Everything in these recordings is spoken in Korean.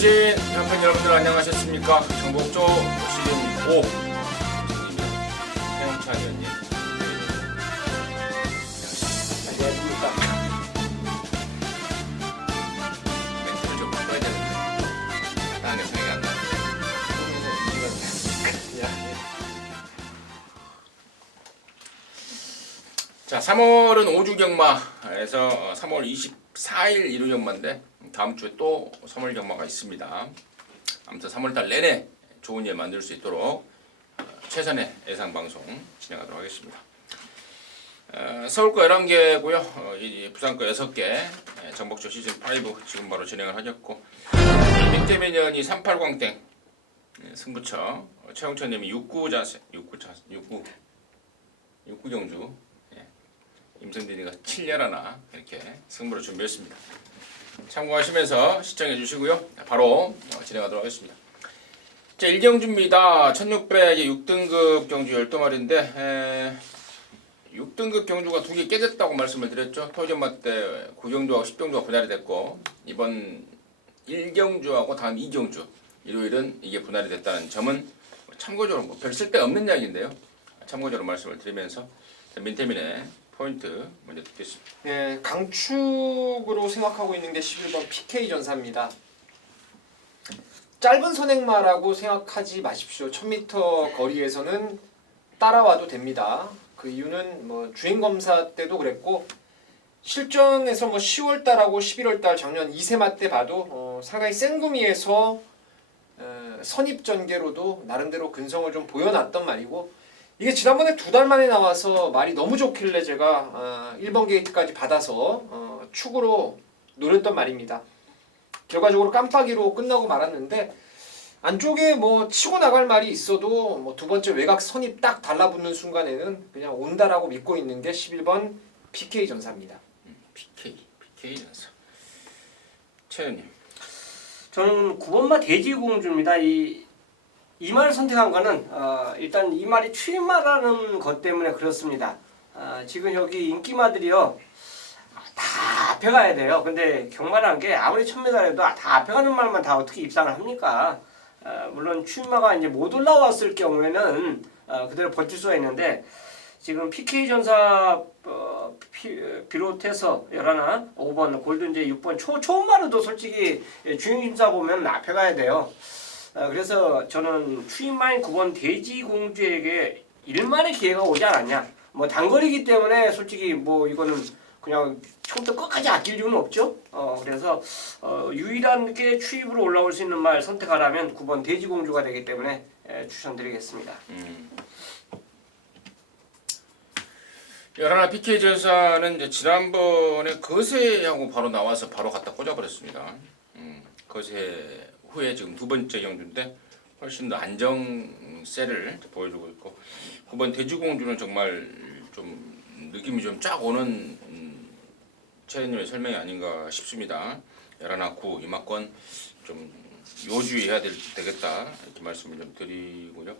계신 한편 여러분들 안녕하셨습니까? 정복조 시즌 5 태영찬 의원님 안녕하십니까. 멘트를 좀 바꿔야 되는데 다른 생각이 안 나요. 자, 3월은 5주 경마에서 3월 24일 1호 경마인데 다음 주에 또 3월 경마가 있습니다. 아무튼 3월달 내내 좋은 일 만들 수 있도록 최선의 예상 방송 진행하도록 하겠습니다. 서울 거 11개고요. 부산 거 6개, 정복조 시즌 5 지금 바로 진행을 하셨고, 민태민연이 38광땡 승부처, 최홍천님이 69 경주, 임성진이가 7열1 이렇게 승부를 준비했습니다. 참고하시면서 시청해 주시고요. 바로 진행하도록 하겠습니다. 자, 1경주입니다. 1600에 6등급 경주 12마리인데 6등급 경주가 2개 깨졌다고 말씀을 드렸죠. 토전마 때 9경주하고 10경주가 분할이 됐고 이번 1경주하고 다음 2경주 일요일은 이게 분할이 됐다는 점은 참고적으로 별 쓸데가 없는 이야기인데요. 참고적으로 말씀을 드리면서 민태민의 포인트 먼저 듣겠습니다. 네, 강축으로 생각하고 있는 게 11번 PK 전사입니다. 짧은 선행마라고 생각하지 마십시오. 1000m 거리에서는 따라와도 됩니다. 그 이유는 뭐 주행 검사 때도 그랬고 실전에서 뭐 10월달하고 11월달 작년 2세마 때 봐도 상당히 센 구미에서 선입 전개로도 나름대로 근성을 좀 보여놨던 말이고, 이게 지난번에 2달 만에 나와서 말이 너무 좋길래 제가 1번 게이트까지 받아서 축으로 노렸던 말입니다. 결과적으로 깜빡이로 끝나고 말았는데 안쪽에 뭐 치고 나갈 말이 있어도 뭐 두 번째 외곽 선입 딱 달라붙는 순간에는 그냥 온다라고 믿고 있는 게 11번 PK 전사입니다. PK 전사. 최현님. 저는 9번마 돼지공주입니다. 이 말을 선택한 거는 일단 이 말이 추임마라는 것 때문에 그렇습니다. 지금 여기 인기마들이요 다 앞에 가야 돼요. 근데 경마라는 게 아무리 1000m래도 다 앞에 가는 말만 다 어떻게 입상을 합니까? 물론 추임마가 이제 못 올라왔을 경우에는 그대로 버틸 수가 있는데 지금 PK 전사 비롯해서 11, 5번 골든제 6번 초음마로도 솔직히 주행심사 보면 앞에 가야 돼요. 그래서 저는 추임마인 9번 돼지공주에게 일만의 기회가 오지 않았냐. 뭐 단거리이기 때문에 솔직히 뭐 이거는 그냥 처음부터 끝까지 아낄 이유는 없죠. 그래서 유일한 게 추입으로 올라올 수 있는 말 선택하라면 9번 돼지공주가 되기 때문에 추천드리겠습니다. 11 PK 전사는 이제 지난번에 거세하고 바로 나와서 바로 갖다 꽂아버렸습니다. 거세 후에 지금 두 번째 경주인데 훨씬 더 안정세를 보여주고 있고, 9번 돼지공주는 정말 좀 느낌이 좀 쫙 오는 최현님의 설명이 아닌가 싶습니다. 11, 9 이마권 좀 요주해야 되겠다 이렇게 말씀을 좀 드리고요.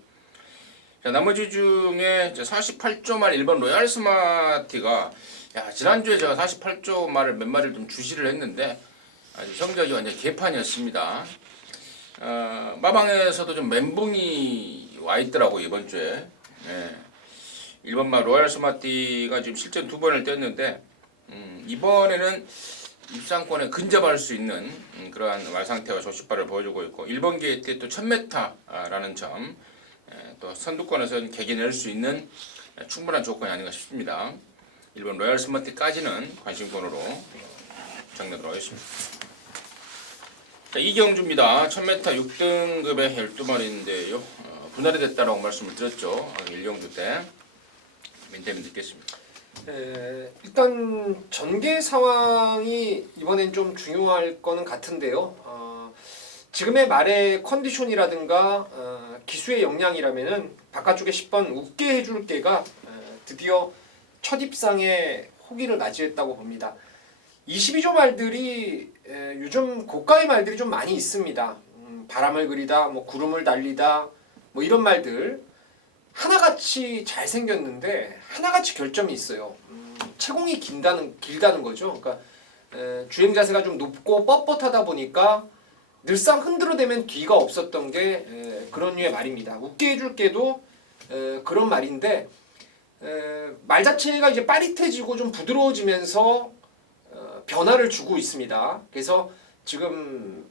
자, 나머지 중에 48조 말 1번 로얄 스마티가 지난주에 제가 48조 말을 몇 마리를 좀 주시를 했는데 아주 성적이 완전 개판이었습니다. 마방에서도 좀 멘붕이 와 있더라고 이번 주에. 1번 말 로얄 스마티가 지금 실전 2번을 뗐는데 이번에는 입상권에 근접할 수 있는 그러한 말 상태와 조식발을 보여주고 있고, 1번 게이트에 또 1000m라는 점, 또 선두권에서는 개개낼 수 있는 충분한 조건이 아닌가 싶습니다. 1번 로얄 스마티까지는 관심권으로 정리하도록 하겠습니다. 자, 이경주입니다. 1000m 6등급의 12마리인데요. 분할이 됐다라고 말씀을 드렸죠. 1경주 때. 민태민 듣겠습니다. 일단 전개 상황이 이번엔 좀 중요할 거는 같은데요. 지금의 말의 컨디션이라든가 기수의 역량이라면은 바깥쪽에 10번 웃게 해줄 게가 드디어 첫 입상에 호기를 맞이했다고 봅니다. 22조 말들이 요즘 고가의 말들이 좀 많이 있습니다. 바람을 그리다, 뭐 구름을 달리다, 뭐 이런 말들 하나같이 잘생겼는데 하나같이 결점이 있어요. 채공이 길다는 거죠. 그러니까 주행 자세가 좀 높고 뻣뻣하다 보니까 늘상 흔들어대면 뒤가 없었던 게 그런 류의 말입니다. 웃게 해줄게도 그런 말인데 말 자체가 이제 빠릿해지고 좀 부드러워지면서 변화를 주고 있습니다. 그래서 지금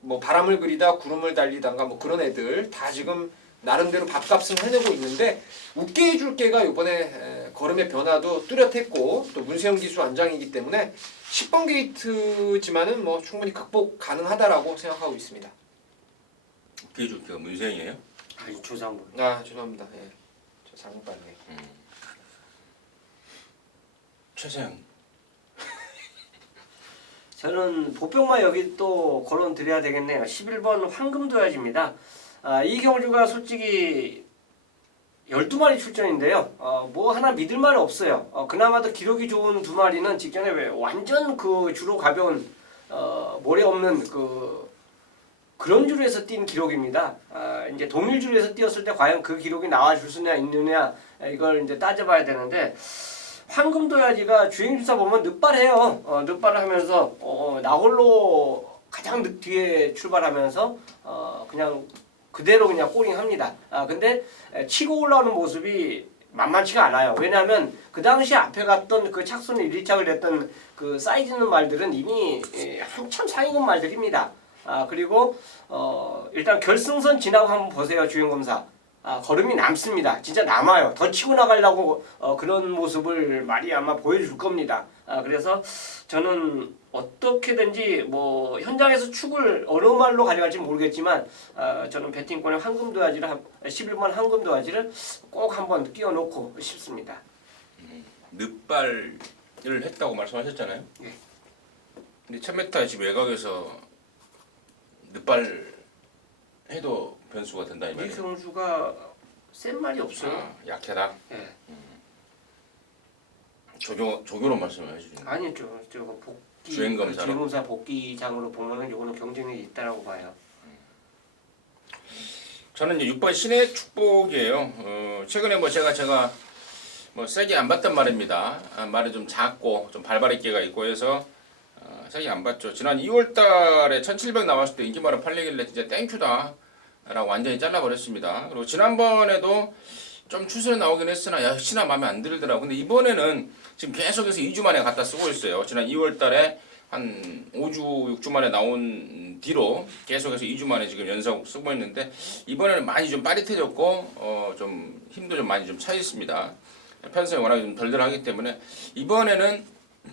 뭐 바람을 그리다 구름을 달리다가 뭐 그런 애들 다 지금 나름대로 밥값은 해내고 있는데 웃게 해줄게가 이번에 걸음의 변화도 뚜렷했고 또 문세영 기수 안장이기 때문에 10번 게이트지만은 뭐 충분히 극복 가능하다라고 생각하고 있습니다. 웃게 해줄게가 문세영이에요? 아니 조상부. 아 죄송합니다. 예. 저 잘못 봤네. 최세영. 저는 보병만 여기 또 거론 드려야 되겠네요. 11번 황금도야지입니다. 이 경주가 솔직히 12마리 출전인데요. 뭐 하나 믿을 말이 없어요. 그나마도 기록이 좋은 두 마리는 직전에 왜 완전 그 주로 가벼운 모래 없는 그런 주로에서 뛴 기록입니다. 이제 동일 주로에서 뛰었을 때 과연 그 기록이 나와줄 수냐 있느냐 이걸 이제 따져봐야 되는데 황금도야지가 주행주사 보면 늑발해요. 늑발을 하면서 나홀로 가장 뒤에 출발하면서 그냥 그대로 그냥 꼬링합니다. 근데 치고 올라오는 모습이 만만치가 않아요. 왜냐하면 그 당시 앞에 갔던 그 착순 1, 2착을 했던 그 사이즈 있는 말들은 이미 한참 상위급 말들입니다. 그리고 일단 결승선 지나고 한번 보세요. 주행검사. 걸음이 남습니다. 진짜 남아요. 더 치고 나가려고 그런 모습을 말이 아마 보여줄 겁니다. 그래서 저는 어떻게든지 뭐 현장에서 축을 어느 말로 가져갈지 모르겠지만 저는 배팅권에 황금도야지를 11번 황금도야지를 꼭 한번 끼워놓고 싶습니다. 늑발을 했다고 말씀하셨잖아요. 네. 근데 1000m 지금 외곽에서 늑발 해도 변수가 된다 이 이 말이에요. 경주가 센 말이 없어요. 약하다. 네. 조교로 말씀을 해주시는. 아니죠. 저거 복귀 주행검사로? 주행검사 복귀장으로 보면은 요거는 경쟁력이 있다라고 봐요. 저는 이제 6번 신의 축복이에요. 최근에 뭐 제가 뭐 세게 안 봤단 말입니다. 말이 좀 작고 좀 발발있기가 있고 해서 세게 안 봤죠. 지난 2월달에 1700 나왔을 때 인기말을 팔리길래 진짜 땡큐다 라고 완전히 잘라버렸습니다. 그리고 지난번에도 좀 추세로 나오긴 했으나 역시나 마음에 안 들더라고. 근데 이번에는 지금 계속해서 2주 만에 갖다 쓰고 있어요. 지난 2월달에 한 5주, 6주 만에 나온 뒤로 계속해서 2주 만에 지금 연속 쓰고 있는데 이번에는 많이 좀 빠릿해졌고 좀 힘도 좀 많이 좀 차 있습니다. 편성이 워낙 좀 덜덜 하기 때문에 이번에는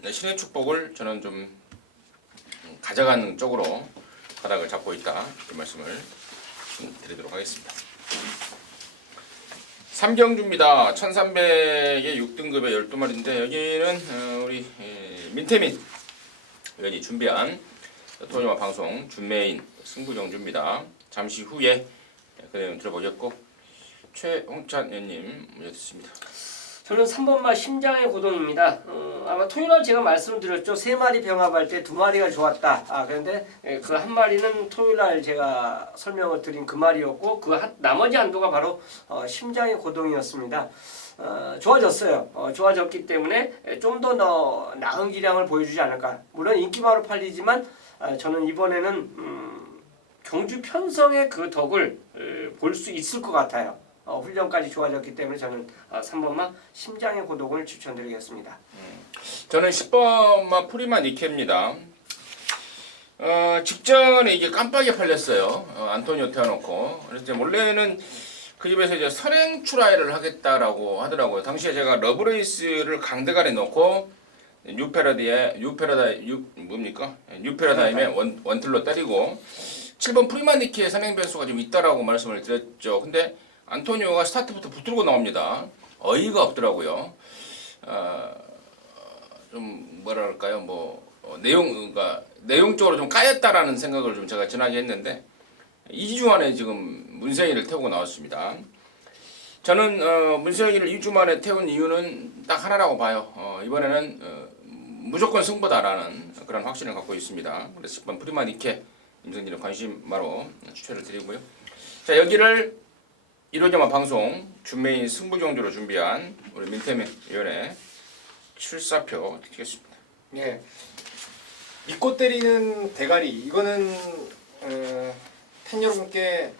신의 축복을 저는 좀 가져가는 쪽으로 바닥을 잡고 있다. 이 말씀을 드리도록 하겠습니다. 3경주입니다. 1300에 6등급의 12마리인데 여기는 우리 민태민 의원이 준비한 토요일 방송 준메인 승부경주입니다. 잠시 후에 그 내용 들어보겠고 최홍찬 의원님 문제 듣습니다. 저는 3번마 심장의 고동입니다. 아마 토요일날 제가 말씀드렸죠. 3마리 병합할 때 2마리가 좋았다. 그런데 그 한 마리는 토요일날 제가 설명을 드린 그 말이었고 나머지 한도가 바로 심장의 고동이었습니다. 좋아졌어요. 좋아졌기 때문에 좀 더 나은 기량을 보여주지 않을까. 물론 인기마로 팔리지만 저는 이번에는 경주 편성의 그 덕을 볼 수 있을 것 같아요. 훈련까지 좋아졌기 때문에 저는 3번마 심장의 고독을 추천드리겠습니다. 저는 10번마 프리마 니케입니다. 직전에 이게 깜빡이 팔렸어요. 안토니오 태워놓고. 그래서 원래는 그 집에서 이제 선행 출하를 하겠다라고 하더라고요. 당시에 제가 러브레이스를 강대간에 넣고 뉴페라다임에 원틀로 때리고 7번 프리마 니케의 선행 변수가 좀 있다라고 말씀을 드렸죠. 근데 안토니오가 스타트부터 붙들고 나옵니다. 어이가 없더라고요. 좀 뭐랄까요, 내용적으로 좀 까였다라는 생각을 좀 제가 지나게 했는데 2주 만에 지금 문세영이를 태우고 나왔습니다. 저는 문세영이를 2주 만에 태운 이유는 딱 하나라고 봐요. 이번에는 무조건 승부다라는 그런 확신을 갖고 있습니다. 그래서 10번 프리마 니케 임성진의 관심마로 추천을 드리고요. 자, 여기를 1호점화 방송 준메인 승부경주로 준비한 우리 민태민 위원의 출사표 드리겠습니다. 예. 믿고 때리는 대가리 이거는 팬 여러분께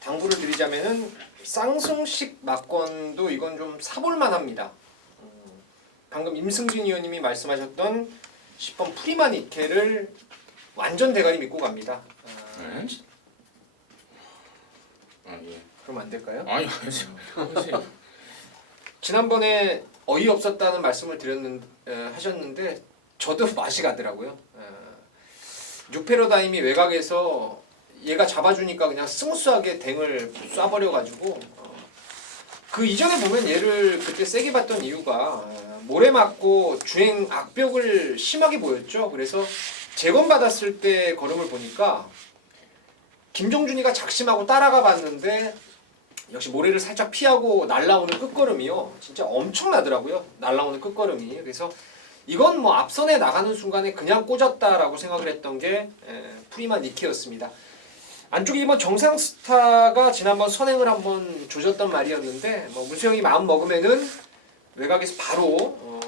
당부를 드리자면은 쌍송식 막건도 이건 좀 사볼만 합니다. 방금 임승진 의원님이 말씀하셨던 10번 프리만 이케를 완전 대가리 믿고 갑니다. 네. 예. 그럼 안 될까요? 아니 하세요. 지난번에 어이없었다는 말씀을 하셨는데 저도 맛이 가더라고요. 뉴패러다임이 외곽에서 얘가 잡아주니까 그냥 스무스하게 댕을 쏴버려가지고 그 이전에 보면 얘를 그때 세게 봤던 이유가 모래 맞고 주행 악벽을 심하게 보였죠. 그래서 재검받았을 때 걸음을 보니까 김종준이가 작심하고 따라가 봤는데 역시 모래를 살짝 피하고 날라오는 끝걸음이요. 진짜 엄청나더라고요. 날라오는 끝걸음이. 그래서 이건 뭐 앞선에 나가는 순간에 그냥 꽂았다라고 생각을 했던 게 프리만 니키였습니다. 안쪽에 2번 정상 스타가 지난번 선행을 한번 조졌던 말이었는데 뭐 문수영이 마음 먹으면은 외곽에서 바로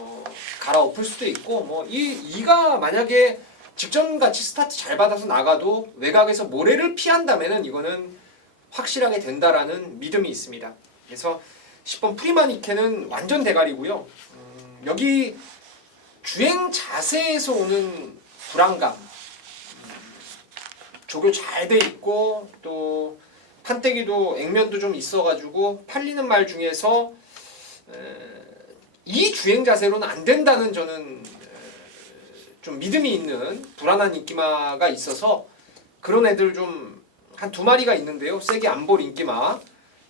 갈아엎을 수도 있고 뭐 이가 만약에 직전같이 스타트 잘 받아서 나가도 외곽에서 모래를 피한다면은 이거는 확실하게 된다라는 믿음이 있습니다. 그래서 10번 프리마니케는 완전 대가리고요. 여기 주행 자세에서 오는 불안감, 조교 잘 돼 있고 또 판때기도 액면도 좀 있어가지고 팔리는 말 중에서 이 주행 자세로는 안 된다는 저는 좀 믿음이 있는 불안한 인기마가 있어서 그런 애들 좀 한 2마리가 있는데요. 세게 안 볼 인기마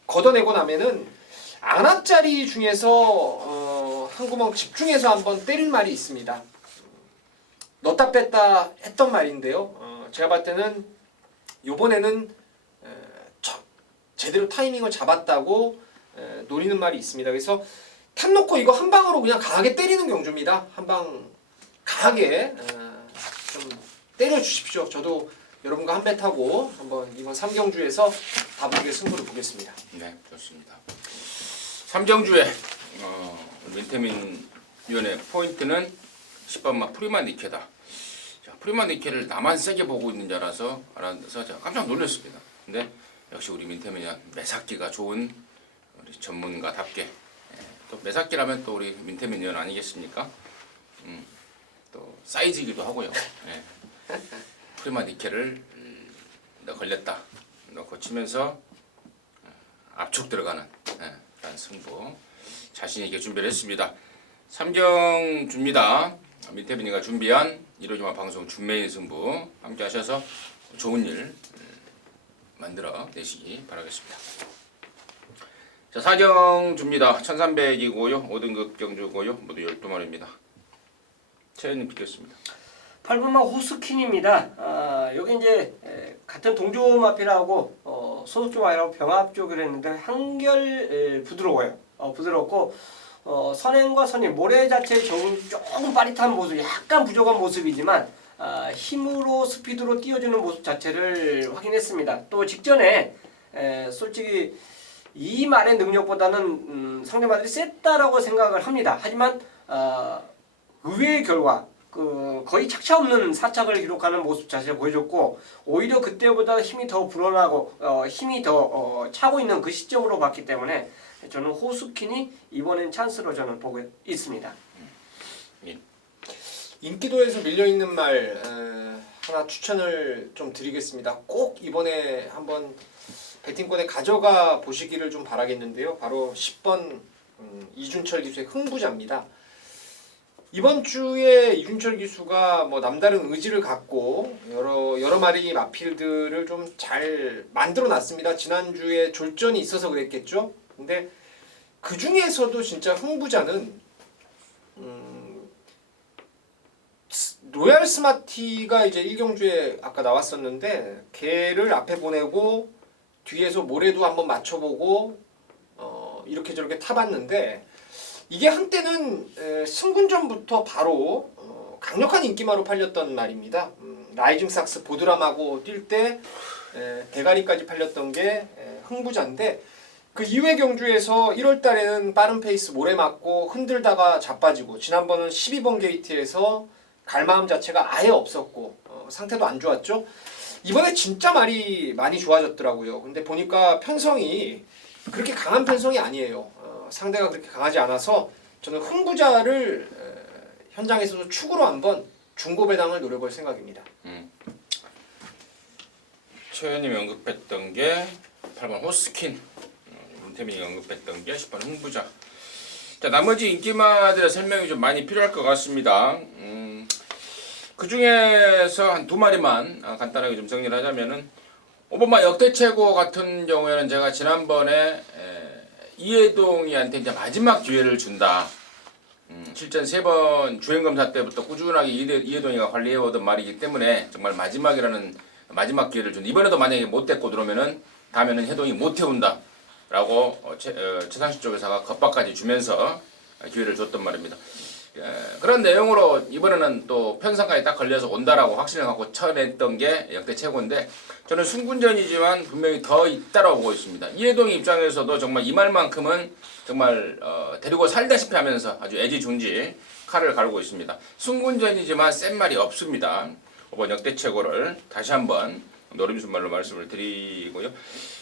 걷어내고 나면은 안압짜리 중에서 한 구멍 집중해서 한번 때릴 말이 있습니다. 넣다 뺐다 했던 말인데요. 제가 봤을 때는 요번에는 제대로 타이밍을 잡았다고 노리는 말이 있습니다. 그래서 탑 놓고 이거 한 방으로 그냥 강하게 때리는 경주입니다. 한 방 강하게 좀 때려 주십시오. 저도 여러분과 한 배 타고 한번 이번 3경주에서 다부지게 승부를 보겠습니다. 네, 좋습니다. 3경주에 민태민 위원의 포인트는 10번마 프리만 니케다. 자, 프리만 니케를 나만 세게 보고 있는 줄 알아서 제가 깜짝 놀랐습니다. 근데 역시 우리 민태민 위원 매삭기가 좋은 우리 전문가답게 또 매삭기라면 또 우리 민태민 위원 아니겠습니까? 또 사이즈이기도 하고요. 예. 프리만 니케를 너 걸렸다. 넣고 치면서 압축 들어가는 그런 승부 자신 있게 준비를 했습니다. 3경주입니다. 민태민이가 준비한 이로지마 방송 준메인 승부 함께 하셔서 좋은 일 만들어 내시기 바라겠습니다. 자, 4경주입니다. 1300이고요. 5등급 경주고요. 모두 12마리입니다. 최현님 비켰습니다. 8번마 호스킨입니다. 여기 이제 같은 동조 마피라고 소속 좀 아니라고 병합 쪽을 했는데 한결 부드러워요. 부드럽고 선행과 선임 모래 자체 조금 빠릿한 모습, 약간 부족한 모습이지만 힘으로 스피드로 띄워주는 모습 자체를 확인했습니다. 또 직전에 솔직히 이 말의 능력보다는 상대방들이 셌다라고 생각을 합니다. 하지만 의외의 결과 거의 착차 없는 사착을 기록하는 모습 자체를 보여줬고 오히려 그때보다 힘이 더 불어나고 힘이 더 차고 있는 그 시점으로 봤기 때문에 저는 호스킨이 이번엔 찬스로 저는 보고 있습니다. 인기도에서 밀려있는 말 하나 추천을 좀 드리겠습니다. 꼭 이번에 한번 배팅권에 가져가 보시기를 좀 바라겠는데요. 바로 10번 이준철 기수의 흥부자입니다. 이번 주에 이준철 기수가 뭐 남다른 의지를 갖고 여러 마리 마필들을 좀 잘 만들어 놨습니다. 지난주에 졸전이 있어서 그랬겠죠. 근데 그 중에서도 진짜 흥부자는 로얄 스마티가 이제 1경주에 아까 나왔었는데 걔를 앞에 보내고 뒤에서 모래도 한번 맞춰보고 이렇게 저렇게 타봤는데 이게 한때는 승군전부터 바로 강력한 인기마로 팔렸던 말입니다. 라이징 삭스 보드람하고 뛸 때 대가리까지 팔렸던 게 흥부자인데 그 이후의 경주에서 1월 달에는 빠른 페이스 모래 맞고 흔들다가 자빠지고 지난번은 12번 게이트에서 갈마음 자체가 아예 없었고 상태도 안 좋았죠. 이번에 진짜 말이 많이 좋아졌더라고요. 근데 보니까 편성이 그렇게 강한 편성이 아니에요. 상대가 그렇게 강하지 않아서 저는 흥부자를 현장에서도 축으로 한번 중고 배당을 노려볼 생각입니다. 최현님이 언급했던 게 8번 호스킨, 문태민이 언급했던 게 10번 흥부자. 자, 나머지 인기마들의 설명이 좀 많이 필요할 것 같습니다. 그 중에서 한 두 마리만 간단하게 좀 정리를 하자면은 오버마 역대 최고 같은 경우에는 제가 지난번에 이해동이한테 이제 마지막 기회를 준다. 실전 3번 주행검사 때부터 꾸준하게 이해동이가 관리해오던 말이기 때문에 정말 마지막 기회를 준다. 이번에도 만약에 못 데리고 들어오면은 다음에는 해동이 못 해온다. 라고 최상식 쪽에서가 겁박까지 주면서 기회를 줬던 말입니다. 그런 내용으로 이번에는 또 편성까지 딱 걸려서 온다라고 확신을 갖고 쳐냈던 게 역대 최고인데 저는 순군전이지만 분명히 더 있다라고 보고 있습니다. 이해동 입장에서도 정말 이 말만큼은 정말 데리고 살다시피 하면서 아주 애지중지 칼을 갈고 있습니다. 순군전이지만 센 말이 없습니다. 이번 역대 최고를 다시 한번 노림수말로 말씀을 드리고요.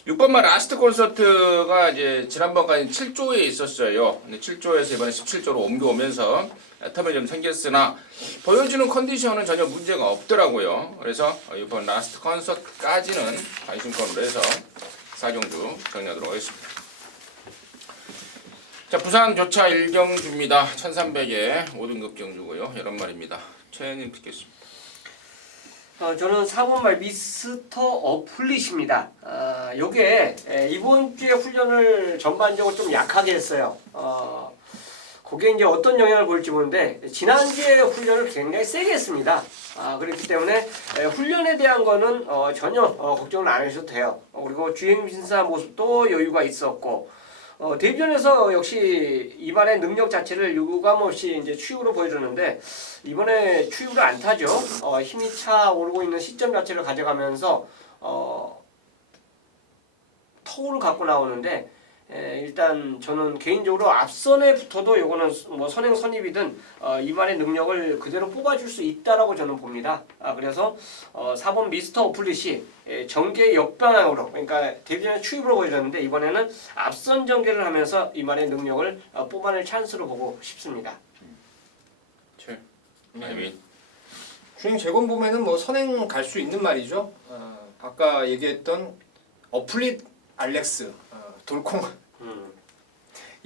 6번 말 라스트 콘서트가 이제 지난번까지 7조에 있었어요. 근데 7조에서 이번에 17조로 옮겨오면서 텀이 좀 생겼으나 보여주는 컨디션은 전혀 문제가 없더라고요. 그래서 이번 라스트 콘서트까지는 관심권으로 해서 4경주 정리하도록 하겠습니다. 자, 부산 교차 1경주입니다. 1300에 5등급 경주고요. 이런 말입니다. 최현님 듣겠습니다. 저는 4번 말 미스터 어플릿입니다. 요게 이번 주에 훈련을 전반적으로 좀 약하게 했어요. 그게 이제 어떤 영향을 볼지 모르는데 지난주에 훈련을 굉장히 세게 했습니다. 그렇기 때문에 훈련에 대한 거는 전혀 걱정을 안 하셔도 돼요. 그리고 주행 심사 모습도 여유가 있었고 데뷔전에서 역시 이번에 능력 자체를 유감없이 이제 추입으로 보여줬는데 이번에 추입을 안 타죠. 힘이 차 오르고 있는 시점 자체를 가져가면서 터울을 갖고 나오는데 일단 저는 개인적으로 앞선에 붙어도 요거는 뭐 선행 선입이든 이번의 능력을 그대로 뽑아줄 수 있다라고 저는 봅니다. 그래서 4번 미스터 어플릿이 전개 역방향으로 그러니까 데뷔전에 추입으로 보여줬는데 이번에는 앞선 전개를 하면서 이번의 능력을 뽑아낼 찬스로 보고 싶습니다. 주행 재건 보면은 뭐 선행 갈 수 있는 말이죠. 아까 얘기했던 어플릿 알렉스 돌콩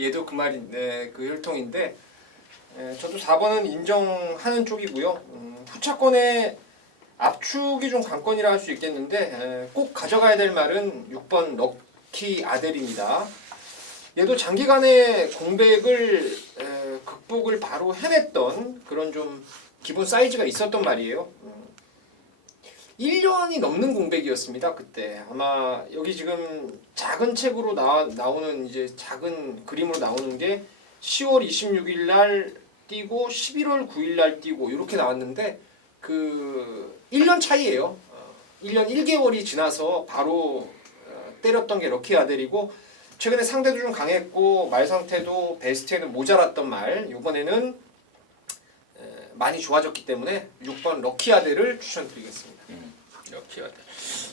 얘도 그 말인데 그 혈통인데 저도 4번은 인정하는 쪽이고요. 후차권에 압축이 좀 관건이라 할 수 있겠는데 꼭 가져가야 될 말은 6번 럭키 아델입니다. 얘도 장기간의 공백을 극복을 바로 해냈던 그런 좀 기본 사이즈가 있었던 말이에요. 1년이 넘는 공백이었습니다. 그때 아마 여기 지금 작은 책으로 나오는 이제 작은 그림으로 나오는 게 10월 26일 날 뛰고 11월 9일 날 뛰고 이렇게 나왔는데 그 1년 차이예요. 1년 1개월이 지나서 바로 때렸던 게 럭키 아델이고 최근에 상대도 좀 강했고 말 상태도 베스트에는 모자랐던 말 이번에는 많이 좋아졌기 때문에 6번 럭키 아델을 추천드리겠습니다. 럭키 아델.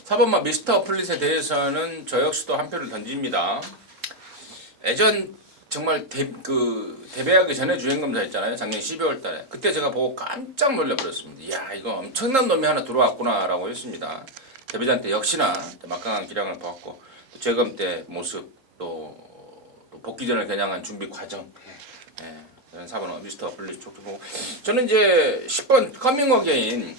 4번만 미스터 어플릿에 대해서는 저 역시도 한 표를 던집니다. 예전 정말 데뷔하기 전에 주행검사 했잖아요. 작년 12월 달에. 그때 제가 보고 깜짝 놀라버렸습니다. 이야 이거 엄청난 놈이 하나 들어왔구나 라고 했습니다. 데뷔전 때 역시나 막강한 기량을 보았고 또 재검 때 모습 또 복귀전을 겨냥한 준비 과정 4번 미스터 어플릿 좋게 보고 저는 이제 10번 커밍 어게인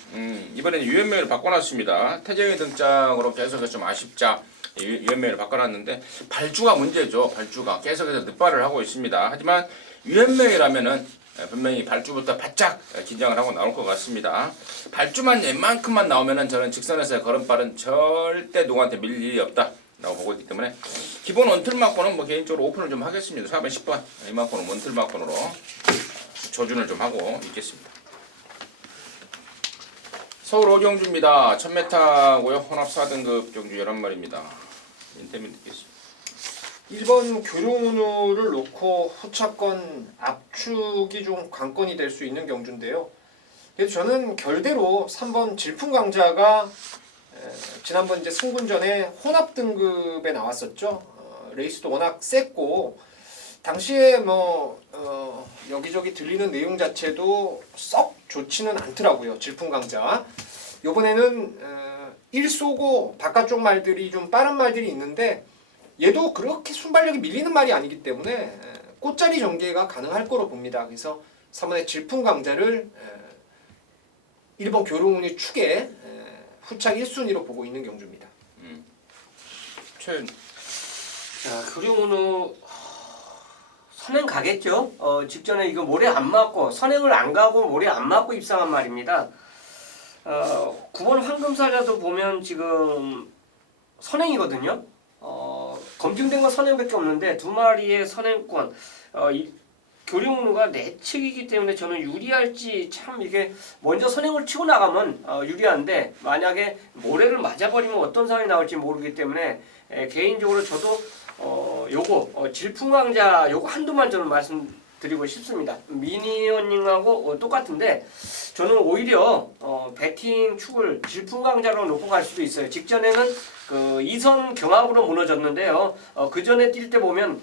이번에는 유연명을 바꿔놨습니다. 태정의 등장으로 계속해서 좀 아쉽자 유연명을 바꿔놨는데 발주가 문제죠. 발주가 계속해서 늦발을 하고 있습니다. 하지만 유연명이라면은 분명히 발주부터 바짝 긴장을 하고 나올 것 같습니다. 발주만 웬만큼만 나오면은 저는 직선에서의 걸음발은 절대 누구한테 밀릴 일이 없다 라고 보고 있기 때문에 기본 원툴마권은 뭐 개인적으로 오픈을 좀 하겠습니다. 4번 10번 이만권은 원툴마권으로 조준을 좀 하고 있겠습니다. 서울 5경주입니다. 1000m고요. 혼합 4등급 경주 11마리입니다. 인터뷰 듣겠습니다. 1번 교룡운우를 놓고 후차권 압축이 좀 관건이 될 수 있는 경주인데요. 그래서 저는 결대로 3번 질풍강자가 지난번 이제 승군전에 혼합 등급에 나왔었죠. 레이스도 워낙 셌고 당시에 뭐 여기저기 들리는 내용 자체도 썩 좋지는 않더라고요. 질풍강자. 이번에는 1소고 바깥쪽 말들이 좀 빠른 말들이 있는데 얘도 그렇게 순발력이 밀리는 말이 아니기 때문에 꽃자리 전개가 가능할 거로 봅니다. 그래서 3번의 질풍강자를 1번 교룡운이 축에 후착 1순위로 보고 있는 경주입니다. 최 자, 교룡은우 선행 가겠죠. 직전에 이거 모래 안 맞고 선행을 안 가고 모래 안 맞고 입상한 말입니다. 9번 황금사자도 보면 지금 선행이거든요. 검증된 건 선행밖에 없는데 두 마리의 선행권. 교룡운우가 내측이기 때문에 저는 유리할지 참 이게 먼저 선행을 치고 나가면 유리한데 만약에 모래를 맞아버리면 어떤 상황이 나올지 모르기 때문에 개인적으로 저도 요거 질풍강자 요거 한두만 저는 말씀드리고 싶습니다. 미니언님하고 똑같은데 저는 오히려 배팅 축을 질풍강자로 놓고 갈 수도 있어요. 직전에는 그 2선 경합으로 무너졌는데요. 그 전에 뛸 때 보면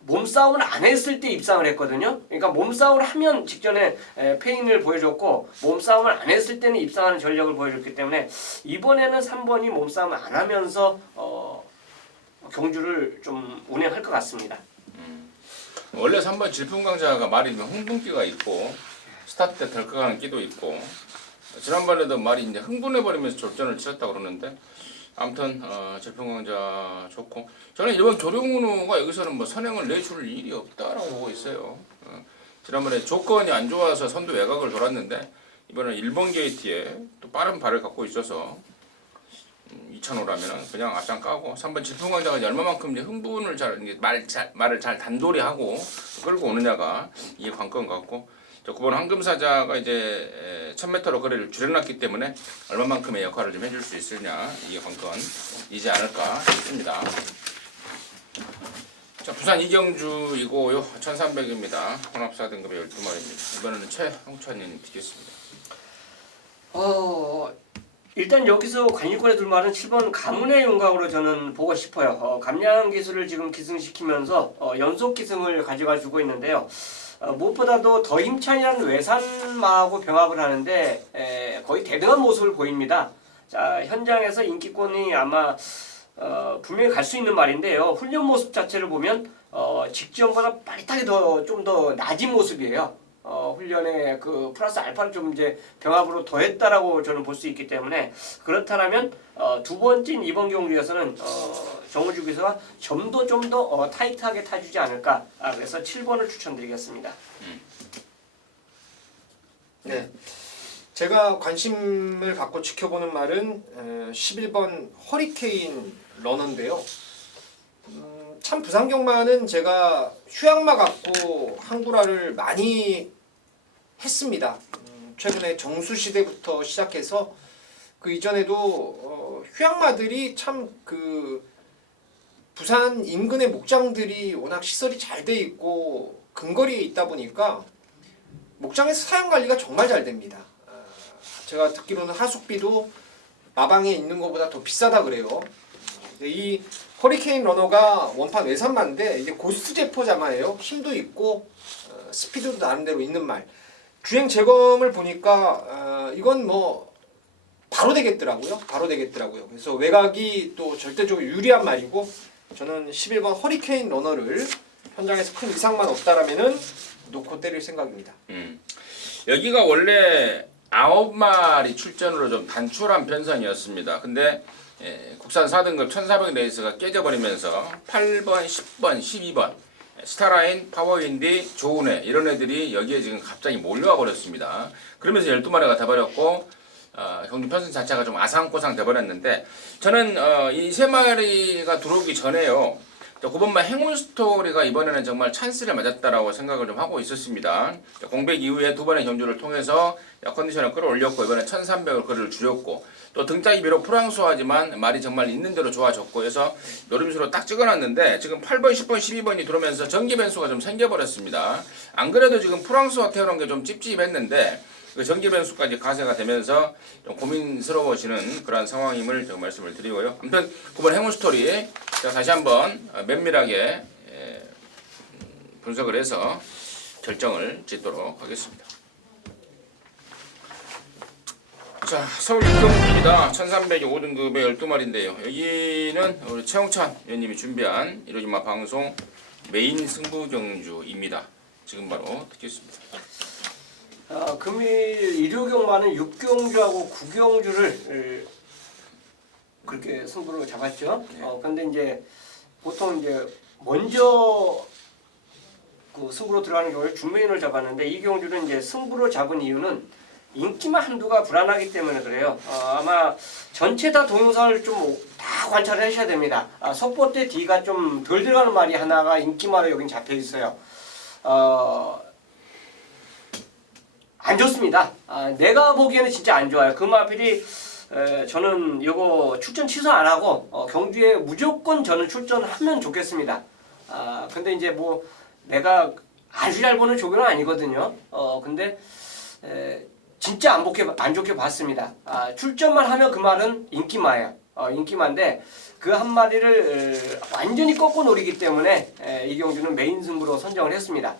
몸싸움을 안 했을 때 입상을 했거든요. 그러니까 몸싸움을 하면 직전에 페인을 보여줬고 몸싸움을 안 했을 때는 입상하는 전력을 보여줬기 때문에 이번에는 3번이 몸싸움을 안 하면서 경주를 좀 운행할 것 같습니다. 원래 3번 질풍강자가 말이 흥분기가 있고 스타트 때 덜컥하는 끼도 있고 지난번에도 말이 이제 흥분해버리면서 졸전을 치렀다 그러는데 아무튼 질풍강자 좋고 저는 이번 교룡운우가 여기서는 뭐 선행을 내줄 일이 없다라고 보고 있어요. 지난번에 조건이 안 좋아서 선두 외곽을 돌았는데 이번엔 1번 게이트에 또 빠른 발을 갖고 있어서 2,000호라면 그냥 앞장 까고 3번 질풍강자가 얼마만큼 이제 흥분을 말을 잘 단돌이 하고 끌고 오느냐가 이게 관건 같고 9번 황금사자가 이제 1000m로 거리를 줄여놨기 때문에 얼마만큼의 역할을 좀 해줄 수 있으냐 이게 관건이지 않을까 싶습니다. 자, 부산 이경주이고요. 1300입니다. 혼합사 등급의 12마리입니다. 이번에는 최홍찬님 드리겠습니다. 일단 여기서 관리권에 둘 말은 7번 가문의 윤곽으로 저는 보고 싶어요. 감량 기술을 지금 기승시키면서 연속 기승을 가져가지고 있는데요. 무엇보다도 더 힘찬이라는 외산마하고 병합을 하는데 거의 대등한 모습을 보입니다. 자, 현장에서 인기권이 아마 분명히 갈 수 있는 말인데요. 훈련 모습 자체를 보면 직전보다 빠릿하게 좀 더 낮은 모습이에요. 훈련에 그 플러스 알파를 좀 이제 병합으로 더했다라고 저는 볼 수 있기 때문에 그렇다면 두 번째인 이번 경주에서는 정우주 기사가 좀 더 타이트하게 타주지 않을까. 그래서 7번을 추천드리겠습니다. 네, 제가 관심을 갖고 지켜보는 말은 11번 허리케인 러너인데요. 참 부산경마는 제가 휴양마 갖고 항구라를 많이 했습니다. 최근에 정수시대부터 시작해서 그 이전에도 휴양마들이 참 그 부산 인근의 목장들이 워낙 시설이 잘 돼 있고 근거리에 있다 보니까 목장에서 사용 관리가 정말 잘 됩니다. 제가 듣기로는 하숙비도 마방에 있는 것보다 더 비싸다 그래요. 이 허리케인 러너가 원판 외산마인데 이게 고스트 제포자마예요. 힘도 있고 스피드도 나름대로 있는 말. 주행 재검을 보니까 이건 뭐 바로 되겠더라고요. 그래서 외곽이 또 절대적으로 유리한 말이고 저는 11번 허리케인 러너를 현장에서 큰 이상만 없다라면은 놓고 때릴 생각입니다. 여기가 원래 9마리 출전으로 좀 단출한 편성이었습니다. 근데 국산 4등급 1400 레이스가 깨져버리면서 8번, 10번, 12번 스타라인, 파워윈디, 조은혜 이런 애들이 여기에 지금 갑자기 몰려와 버렸습니다. 그러면서 12마리가 돼버렸고 경주 편성 자체가 좀 아상꼬상 돼버렸는데 저는 이 3마리가 들어오기 전에요. 9번만 행운 스토리가 이번에는 정말 찬스를 맞았다라고 생각을 좀 하고 있었습니다. 공백 이후에 두 번의 경주를 통해서 컨디션을 끌어올렸고 이번에 1300을 거리를 줄였고 또 등짝이 비록 프랑스화지만 말이 정말 있는 대로 좋아졌고 해서 노림수로 딱 찍어놨는데 지금 8번, 10번, 12번이 들어오면서 전기 변수가 좀 생겨버렸습니다. 안 그래도 지금 프랑스화 태우는 게 좀 찝찝했는데 그 전기 변수까지 가세가 되면서 좀 고민스러워지는 그러한 상황임을 제가 말씀을 드리고요. 아무튼 9번 행운 스토리 제가 다시 한번 면밀하게 분석을 해서 결정을 짓도록 하겠습니다. 자, 서울 6경기입니다. 1300이 5등급의 12마리인데요. 여기는 우리 최홍찬 위원님이 준비한 이로지마 방송 메인 승부 경주입니다. 지금 바로 듣겠습니다. 금일 일요경마는 6경주하고 9경주를 그렇게 승부로 잡았죠. 근데 이제 보통 이제 먼저 그 승부로 들어가는 경우에 준메인을 잡았는데 이 경주는 이제 승부로 잡은 이유는 인기만 한두가 불안하기 때문에 그래요. 아마 전체 다 동영상을 좀 다 관찰을 하셔야 됩니다. 속보 때 D가 좀 덜 들어가는 말이 하나가 인기마로 여긴 잡혀 있어요. 안 좋습니다. 내가 보기에는 진짜 안 좋아요. 그 마필이 저는 이거 출전 취소 안 하고 경주에 무조건 저는 출전하면 좋겠습니다. 근데 이제 뭐 내가 아주 잘 보는 조교는 아니거든요. 근데 진짜 안 좋게 봤습니다. 출전만 하면 그 말은 인기마예요. 인기마인데 그 한 마리를 완전히 꺾고 노리기 때문에 이 경주는 메인 승부로 선정을 했습니다.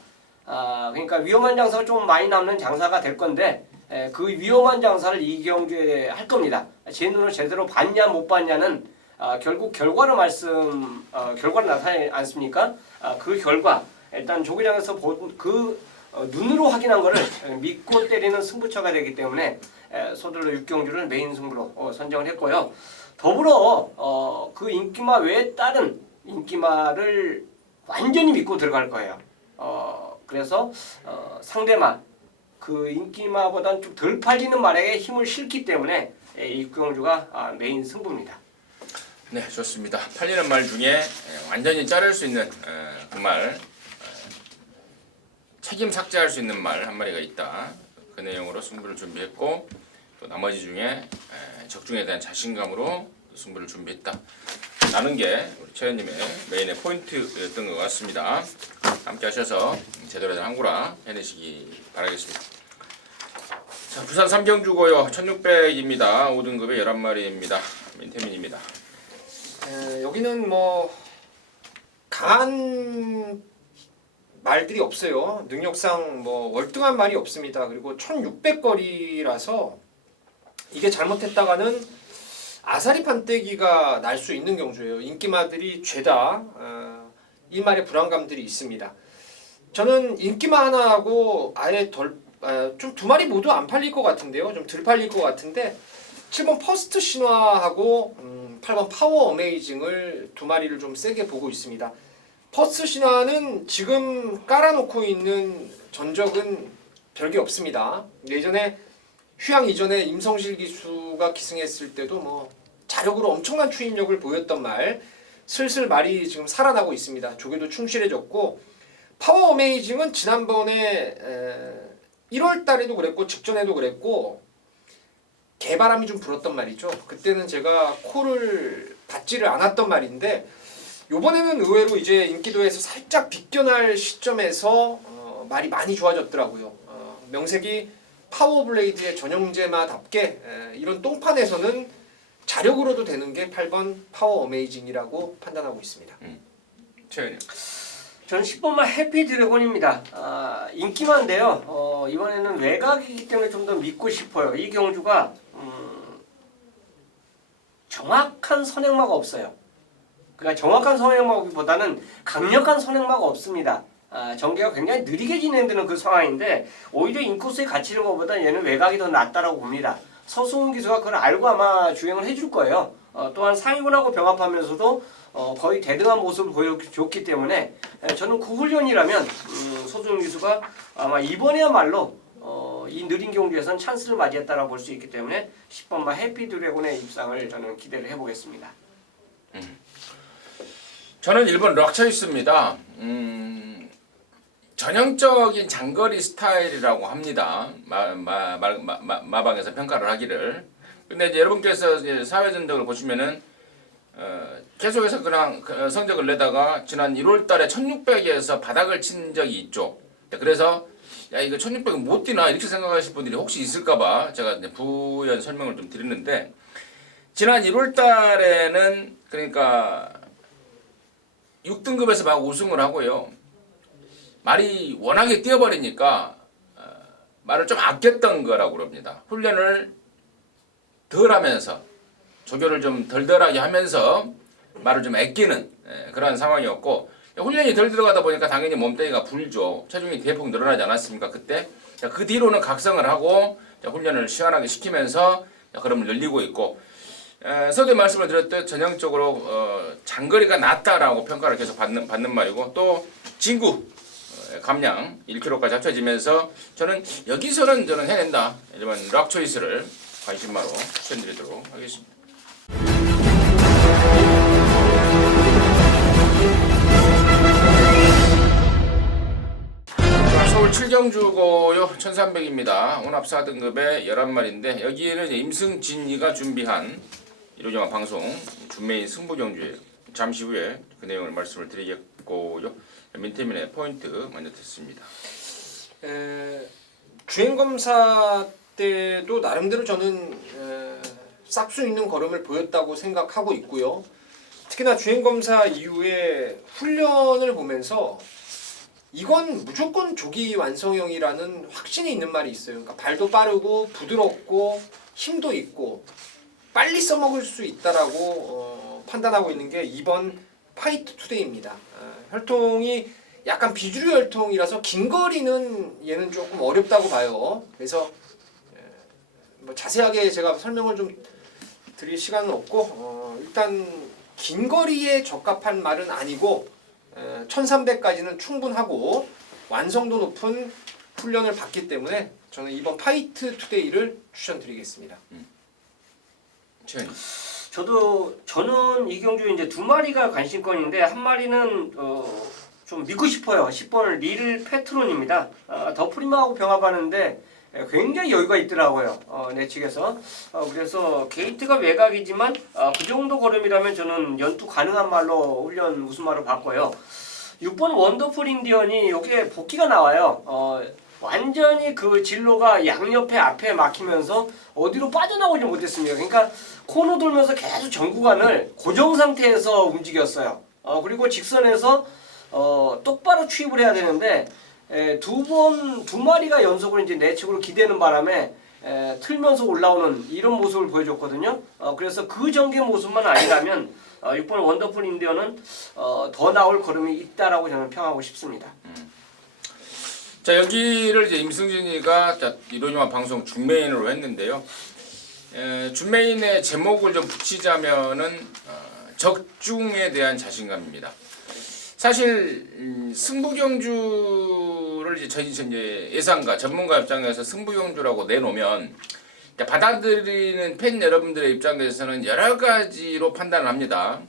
그러니까 위험한 장사가 좀 많이 남는 장사가 될 건데 그 위험한 장사를 이 경주에 할 겁니다. 제 눈을 제대로 봤냐 못 봤냐는 결국 결과로 결과로 나타나지 않습니까? 그 결과 일단 조기장에서 본 그 눈으로 확인한 거를 믿고 때리는 승부처가 되기 때문에 서둘러 6경주를 메인 승부로 선정을 했고요. 더불어 그 인기마 외에 다른 인기마를 완전히 믿고 들어갈 거예요. 그래서 상대마 그 인기마보다는 좀 덜 팔리는 말에게 힘을 실기 때문에 이 6경주가 메인 승부입니다. 네, 좋습니다. 팔리는 말 중에 완전히 자를 수 있는 그 말, 책임 삭제할 수 있는 말 한 마리가 있다. 그 내용으로 승부를 준비했고 또 나머지 중에 적중에 대한 자신감으로 승부를 준비했다. 라는 게 우리 최현님의 메인의 포인트였던 것 같습니다. 함께 하셔서 제대로 된 항구라 해내시기 바라겠습니다. 자, 부산 3경주고요. 1600입니다. 5등급의 11마리입니다. 민태민입니다. 여기는 뭐 강한 말들이 없어요. 능력상 뭐 월등한 말이 없습니다. 그리고 1600거리라서 이게 잘못했다가는 아사리 판때기가 날 수 있는 경주예요. 인기마들이 죄다 이 말에 불안감들이 있습니다. 저는 인기마 하나하고 아예 좀 두 마리 모두 안 팔릴 것 같은데요. 좀 덜 팔릴 것 같은데 7번 퍼스트 신화하고 8번 파워 어메이징을 두 마리를 좀 세게 보고 있습니다. 퍼스트 신화는 지금 깔아놓고 있는 전적은 별게 없습니다. 예전에 휴양 이전에 임성실 기수가 기승했을 때도 뭐 자력으로 엄청난 추진력을 보였던 말 슬슬 말이 지금 살아나고 있습니다. 조교도 충실해졌고 파워 어메이징은 지난번에 1월 달에도 그랬고 직전에도 그랬고 개바람이 좀 불었던 말이죠. 그때는 제가 콜을 받지를 않았던 말인데 요번에는 의외로 이제 인기도에서 살짝 비껴날 시점에서 말이 많이 좋아졌더라고요. 명색이 파워블레이드의 전형제마답게 이런 똥판에서는 자력으로도 되는 게 8번 파워 어메이징이라고 판단하고 있습니다. 최현님. 저는 10번만 해피 드래곤입니다. 인기만인데요. 이번에는 외곽이기 때문에 좀 더 믿고 싶어요. 이 경주가 정확한 선행마가 없어요. 그러니까 정확한 선행마보다는 강력한 선행마가 없습니다. 전개가 굉장히 느리게 진행되는 그 상황인데 오히려 인코스에 갇히는 것보다 얘는 외곽이 더 낫다라고 봅니다. 서수훈 기수가 그걸 알고 아마 주행을 해줄 거예요. 또한 상위군하고 병합하면서도 거의 대등한 모습을 보여줬기 때문에 저는 그 훈련이라면 서수훈 기수가 아마 이번에야말로 이 느린 경주에서는 찬스를 맞이했다라고 볼 수 있기 때문에 10번마 해피 드래곤의 입상을 저는 기대를 해보겠습니다. 저는 1번 럭처이스입니다. 전형적인 장거리 스타일이라고 합니다. 마방에서 평가를 하기를. 근데 이제 여러분께서 이제 사회 전적을 보시면은 계속해서 그냥 성적을 내다가 지난 1월달에 1600에서 바닥을 친 적이 있죠. 그래서 야 이거 1600은 못 뛰나 이렇게 생각하실 분들이 혹시 있을까봐 제가 이제 부연 설명을 좀 드리는데 지난 1월달에는 그러니까 6등급에서 막 우승을 하고요. 말이 워낙에 뛰어버리니까 말을 좀 아꼈던 거라고 그럽니다. 훈련을 덜 하면서 조교를 좀 덜덜하게 하면서 말을 좀 아끼는 그런 상황이었고 훈련이 덜 들어가다 보니까 당연히 몸뚱이가 불죠. 체중이 대폭 늘어나지 않았습니까? 그때 그 뒤로는 각성을 하고 훈련을 시원하게 시키면서 걸음을 늘리고 있고 서두에 말씀을 드렸듯 전형적으로 장거리가 낮다라고 평가를 계속 받는 말이고 또 진구 감량 1kg까지 합쳐지면서 저는 여기서는 저는 해낸다 이런 락 초이스를 관심마로 추천드리도록 하겠습니다. 서울 7경주고요. 1300입니다. 혼합 4등급의 11마리인데 여기에는 임승진이가 준비한 이로정한 방송 준메인 승부경주예요. 잠시 후에 그 내용을 말씀을 드리겠고요. 민태민의 포인트 먼저 듣습니다. 주행검사 때도 나름대로 저는 싹수 있는 걸음을 보였다고 생각하고 있고요. 특히나 주행검사 이후에 훈련을 보면서 이건 무조건 조기 완성형이라는 확신이 있는 말이 있어요. 그러니까 발도 빠르고 부드럽고 힘도 있고 빨리 써먹을 수 있다라고 판단하고 있는 게 이번 파이트 투데이입니다. 혈통이 약간 비주류 혈통이라서 긴 거리는 얘는 조금 어렵다고 봐요. 그래서 뭐 자세하게 제가 설명을 좀 드릴 시간은 없고 일단 긴 거리에 적합한 말은 아니고 1300까지는 충분하고 완성도 높은 훈련을 받기 때문에 저는 이번 파이트 투데이를 추천드리겠습니다. 저는 이 경주 이제 두 마리가 관심권인데 한 마리는 좀 믿고 싶어요. 10번 릴 페트론입니다. 더프리마하고 병합하는데 굉장히 여유가 있더라고요. 내 측에서. 그래서 게이트가 외곽이지만 그 정도 걸음이라면 저는 연투 가능한 말로 훈련 우승마로 봤고요. 6번 원더풀 인디언이 여기에 복귀가 나와요. 완전히 그 진로가 양옆에 앞에 막히면서 어디로 빠져나오지 못했습니다. 그러니까 코너 돌면서 계속 전 구간을 고정 상태에서 움직였어요. 그리고 직선에서 똑바로 취입을 해야 되는데 두 마리가 연속으로 이제 내측으로 기대는 바람에 틀면서 올라오는 이런 모습을 보여줬거든요. 그래서 그 전개 모습만 아니라면 6번 원더풀 인디언은 더 나올 걸음이 있다라고 저는 평하고 싶습니다. 자 여기를 이제 임승진이가 이로님한 방송 준메인으로 했는데요. 준메인의 제목을 좀 붙이자면은 적중에 대한 자신감입니다. 사실 승부경주를 이제 저희 이제 예상가 전문가 입장에서 승부경주라고 내놓으면 받아들이는 팬 여러분들의 입장에서는 여러 가지로 판단을 합니다.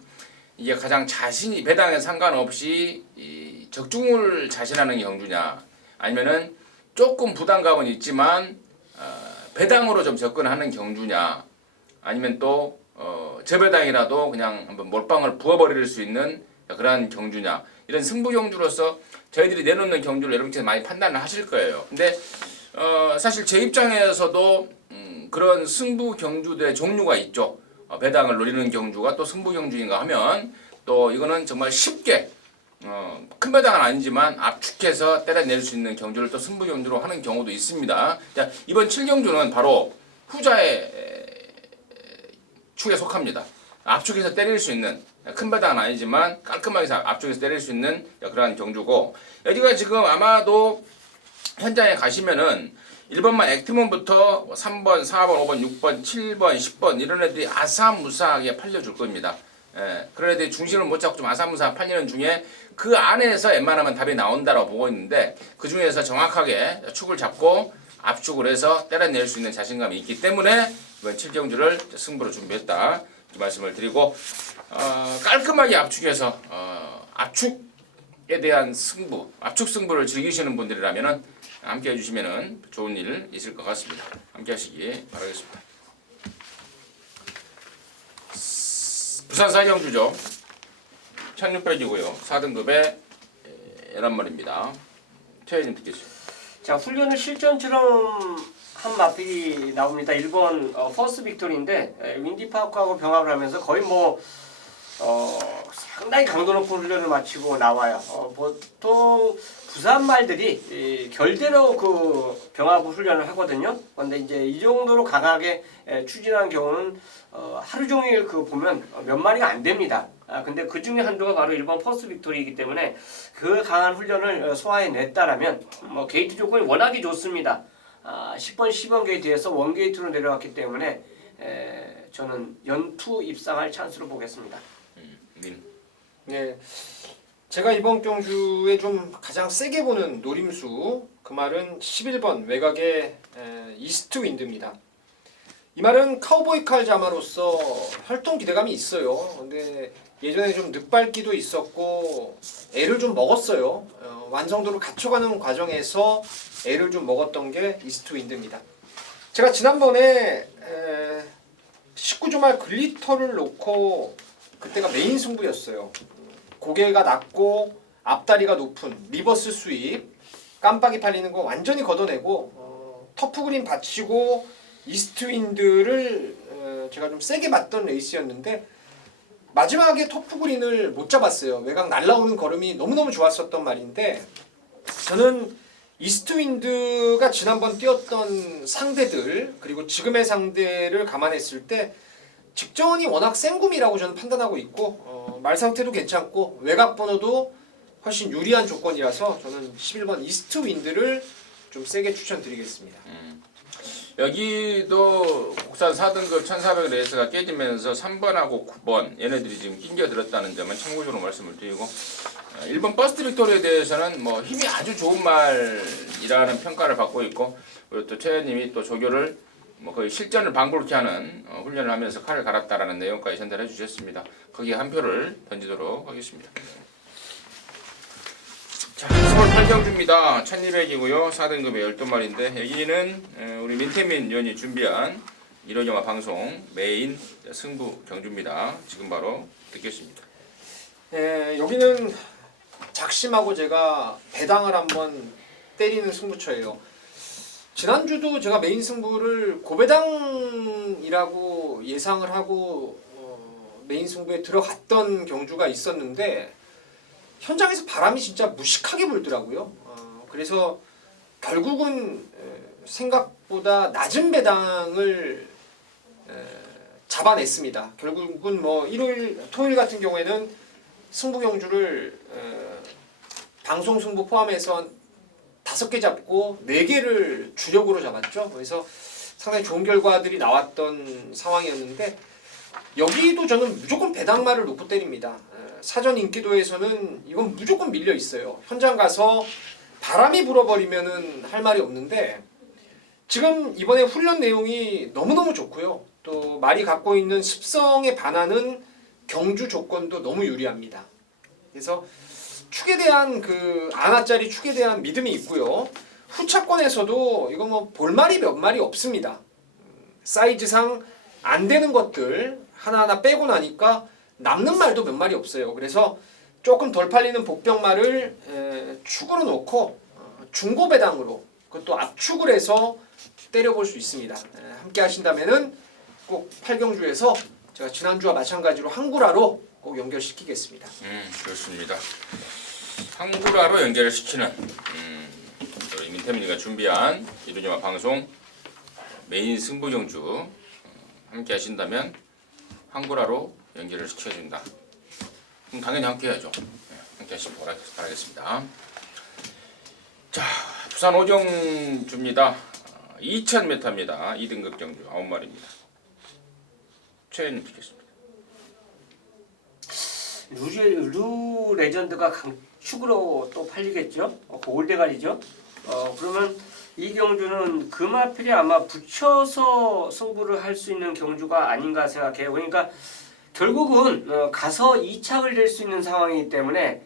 이게 가장 자신이 배당에 상관없이 이 적중을 자신하는 경주냐, 아니면은 조금 부담감은 있지만 배당으로 좀 접근하는 경주냐, 아니면 또 저배당이라도 그냥 한번 몰빵을 부어버릴 수 있는 그러한 경주냐, 이런 승부 경주로서 저희들이 내놓는 경주를 여러분께서 많이 판단을 하실 거예요. 근데 사실 제 입장에서도 그런 승부 경주들의 종류가 있죠. 배당을 노리는 경주가 또 승부 경주인가 하면 또 이거는 정말 쉽게 큰 배당은 아니지만 압축해서 때려낼 수 있는 경주를 또 승부 경주로 하는 경우도 있습니다. 자, 이번 7경주는 바로 후자의 축에 속합니다. 압축해서 때릴 수 있는, 큰 배당은 아니지만 깔끔하게 압축해서 때릴 수 있는 그러한 경주고, 여기가 지금 아마도 현장에 가시면은 1번만 액티몬부터 3번, 4번, 5번, 6번, 7번, 10번 이런 애들이 아사무사하게 팔려줄 겁니다. 그런 애들이 중심을 못 잡고 좀 아사무사 팔리는 중에 그 안에서 웬만하면 답이 나온다고 보고 있는데, 그 중에서 정확하게 축을 잡고 압축을 해서 때려낼 수 있는 자신감이 있기 때문에 이번 7경주를 승부로 준비했다 이 말씀을 드리고, 깔끔하게 압축해서 압축에 대한 승부, 압축 승부를 즐기시는 분들이라면은 함께 해주시면은 좋은 일 있을 것 같습니다. 함께 하시기 바라겠습니다. 부산 4경주죠. 1600이고요. 4등급의 11마리입니다. 최혜님 듣겠습니다. 자, 훈련을 실전처럼 한 마필이 나옵니다. 1번 퍼스트 빅토리인데 윈디파크하고 병합을 하면서 거의 상당히 강도 높은 훈련을 마치고 나와요. 보통 부산 말들이 결대로 그 병합 훈련을 하거든요. 그런데 이제 이 정도로 강하게 추진한 경우는 하루 종일 그 보면 몇 마리가 안 됩니다. 근데 그 중에 한두가 바로 1번 퍼스트 빅토리이기 때문에 그 강한 훈련을 소화해냈다라면 게이트 조건이 워낙에 좋습니다. 10번, 10번 게이트에서 원 게이트로 내려왔기 때문에 저는 연투 입상할 찬스로 보겠습니다. 네, 제가 이번 경주에 좀 가장 세게 보는 노림수 그 말은 11번 외곽의 이스트 윈드입니다. 이 말은 카우보이 칼 자마로서 활동 기대감이 있어요. 근데 예전에 좀 늑발기도 있었고 애를 좀 먹었어요. 완성도를 갖춰가는 과정에서 애를 좀 먹었던 게 이스트 윈드입니다. 제가 지난번에 19조 말 글리터를 놓고 그때가 메인 승부였어요. 고개가 낮고 앞다리가 높은 리버스 스윕 깜빡이 팔리는 거 완전히 걷어내고 터프 그린 받치고 이스트 윈드를 제가 좀 세게 맞던 레이스였는데 마지막에 터프 그린을 못 잡았어요. 외곽 날라오는 걸음이 너무너무 좋았었던 말인데 저는 이스트 윈드가 지난번 뛰었던 상대들 그리고 지금의 상대를 감안했을 때 직전이 워낙 센 굼이라고 저는 판단하고 있고 말 상태도 괜찮고 외곽 번호도 훨씬 유리한 조건이라서 저는 11번 이스트 윈드를 좀 세게 추천드리겠습니다. 여기도 국산 4등급 1400 레이스가 깨지면서 3번하고 9번 얘네들이 지금 낑겨들었다는 점은 참고적으로 말씀을 드리고 1번 버스트 빅토리에 대해서는 뭐 힘이 아주 좋은 말이라는 평가를 받고 있고 그리고 또 최현님이 또 조교를 뭐 거의 실전을 방불케 하는 훈련을 하면서 칼을 갈았다라는 내용까지 전달해 주셨습니다. 거기에 한 표를 던지도록 하겠습니다. 자, 서울 8경주입니다. 1200이고요. 4등급의 12마리인데 여기는 우리 민태민 위원이 준비한 이론영화 방송 메인 승부 경주입니다. 지금 바로 듣겠습니다. 여기는 작심하고 제가 배당을 한번 때리는 승부처예요. 지난주도 제가 메인 승부를 고배당이라고 예상을 하고 메인 승부에 들어갔던 경주가 있었는데 현장에서 바람이 진짜 무식하게 불더라고요. 그래서 결국은 생각보다 낮은 배당을 잡아냈습니다. 결국은 뭐 일요일, 토요일 같은 경우에는 승부 경주를 방송 승부 포함해서 한 5개 잡고 4개를 주력으로 잡았죠. 그래서 상당히 좋은 결과들이 나왔던 상황이었는데 여기도 저는 무조건 배당말을 놓고 때립니다. 사전 인기도에서는 이건 무조건 밀려 있어요. 현장 가서 바람이 불어버리면은 할 말이 없는데 지금 이번에 훈련 내용이 너무너무 좋고요. 또 말이 갖고 있는 습성에 반하는 경주 조건도 너무 유리합니다. 그래서 축에 대한 그 안아짜리 축에 대한 믿음이 있고요. 후차권에서도 이거 뭐 볼말이 몇 마리 없습니다. 사이즈상 안 되는 것들 하나하나 빼고 나니까 남는 말도 몇 마리 없어요. 그래서 조금 덜 팔리는 복병말을 축으로 놓고 중고 배당으로 그것도 압축을 해서 때려볼 수 있습니다. 함께 하신다면은 꼭 8경주에서 제가 지난주와 마찬가지로 항구라로 꼭 연결시키겠습니다. 좋습니다. 항구라로 연결을 시키는 우리 민태민이가 준비한 이루지마 방송 메인 승부 경주 함께 하신다면 항구라로 연결을 시켜준다. 그럼 당연히 함께 해야죠. 함께 하시길 바라겠습니다. 자, 부산 오정주입니다. 2000m입니다. 2등급 경주 9마리입니다. 최현님 듣겠습니다. 루 레전드가 강축으로 또 팔리겠죠. 그 올대가리죠. 그러면 이 경주는 금화필이 아마 붙여서 승부를 할 수 있는 경주가 아닌가 생각해요. 그러니까 결국은 가서 2착을 낼 수 있는 상황이기 때문에